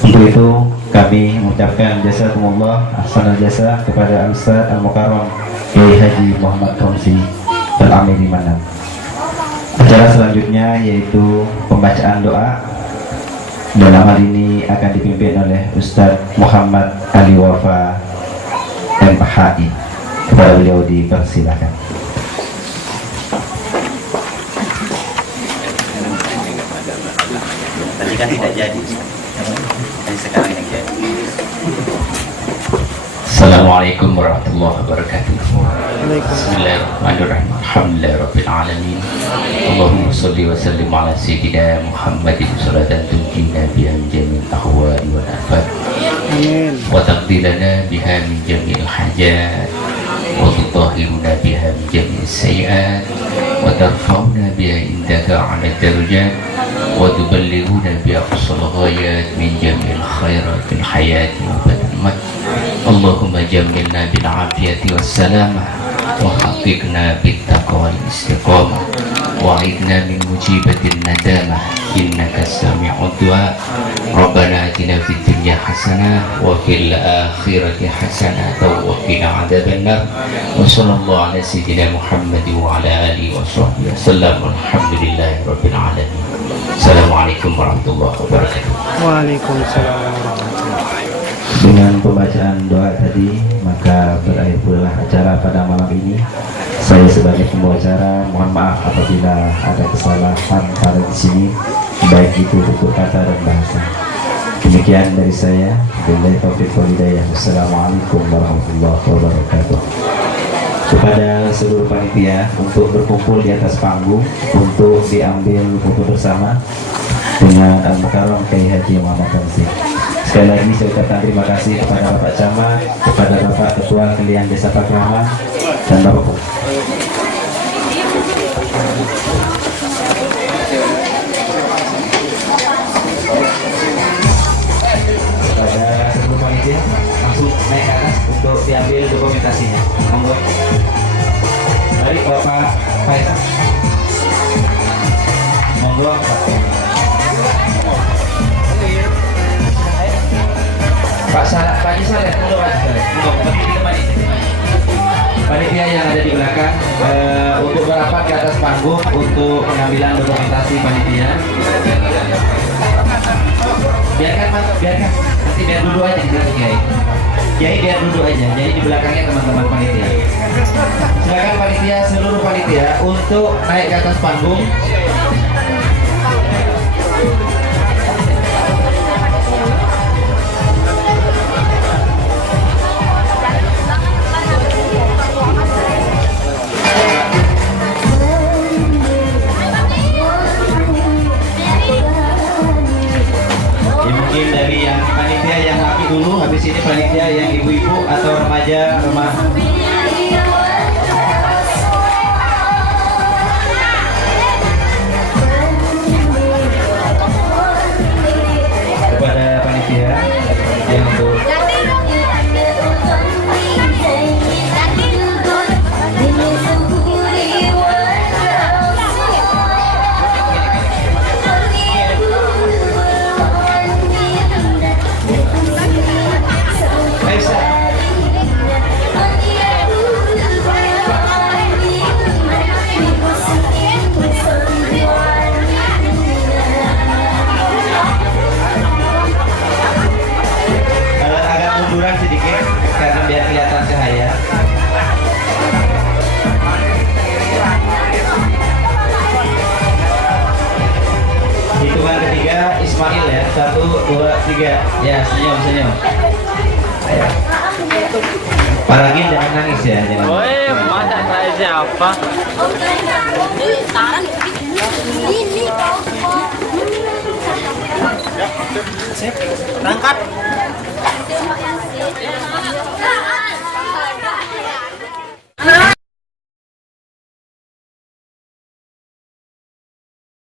Untuk itu kami mengucapkan jazakumullah ahsanal jasa kepada Al-Ustaz Al-Mukarram Kiai Haji Muhammad Romsi Al-Amiri Manam. Acara selanjutnya yaitu pembacaan doa. Dalam hal ini akan dipimpin oleh Ustaz Muhammad Ali Wafa MHI. Kepada beliau dipersilakan. Tadi kan tidak jadi, tadi sekarang yang jadi. Assalamualaikum warahmatullahi wabarakatuh. Bismillahirrahmanirrahim. Alhamdulillahirabbil alamin. Allahumma shalli wa sallim ala sayyidina Muhammadin salatan tunjina biha min jami'il ahwali wal afat. Amin. Wa taqdilana biha min jami'il hajat. Wa tutahhiruna biha min jami'is sayyi'at. Wa tarfa'una biha indaka 'ala darajat. Wa tuballighuna bi aqsal ghayat min jami'il khairat fil hayati wa fil mat. Allahumma jammilna bil afiyati was salamah wa haqiqna bit taqwa wal istiqamah wa a'idna min mujibatin nadamah innaka sami'ud du'a. Rabbana atina fid dunya hasanah wa fil akhirati hasanah wa qina adzabannar. Wa sallallahu ala sayyidina Muhammad wa ala alihi wa sahbihi wasallam. Alhamdulillahi rabbil alamin. Assalamualaikum warahmatullahi wabarakatuh. Waalaikumsalam warahmatullahi. Dengan pembacaan doa tadi, maka berakhir pula acara pada malam ini. Saya sebagai pembawa acara mohon maaf apabila ada kesalahan pada di sini, baik itu tutur kata dan bahasa. Demikian dari saya. Billahi taufiq wal hidayah. Wassalamualaikum warahmatullahi wabarakatuh. Kepada seluruh panitia untuk berkumpul di atas panggung untuk diambil foto bersama dengan Al-Mukarram Kiai Haji Muhammad Romsi. Sekali lagi saya ucapkan terima kasih kepada Bapak Camat, kepada Bapak Ketua Kelian Desa Pakrama, dan Bapak kepada seluruh panitia langsung naik ke atas untuk diambil dokumentasinya. Monggo. Mari Bapak Faisal. Monggo Pak. Pak Isal ya, tunggu Pak Isal. Tunggu, ditemani. Panitia yang ada di belakang untuk berapat ke atas panggung untuk pengambilan dokumentasi panitia. Biarkan Mas, biarkan. Nanti biar duduk aja di situ Kiai. Kiai biar duduk aja. Jadi di belakangnya teman-teman panitia. Silakan panitia, seluruh panitia untuk naik ke atas panggung. Mungkin dari yang panitia yang laki dulu, habis ini panitia yang ibu-ibu atau remaja rumah. 1, 2, 3. Ya, senyum, senyum. Ayo. Pak Ragin jangan nangis ya, jangan. Woi, mata saya siapa? Sekarang ini Berangkat.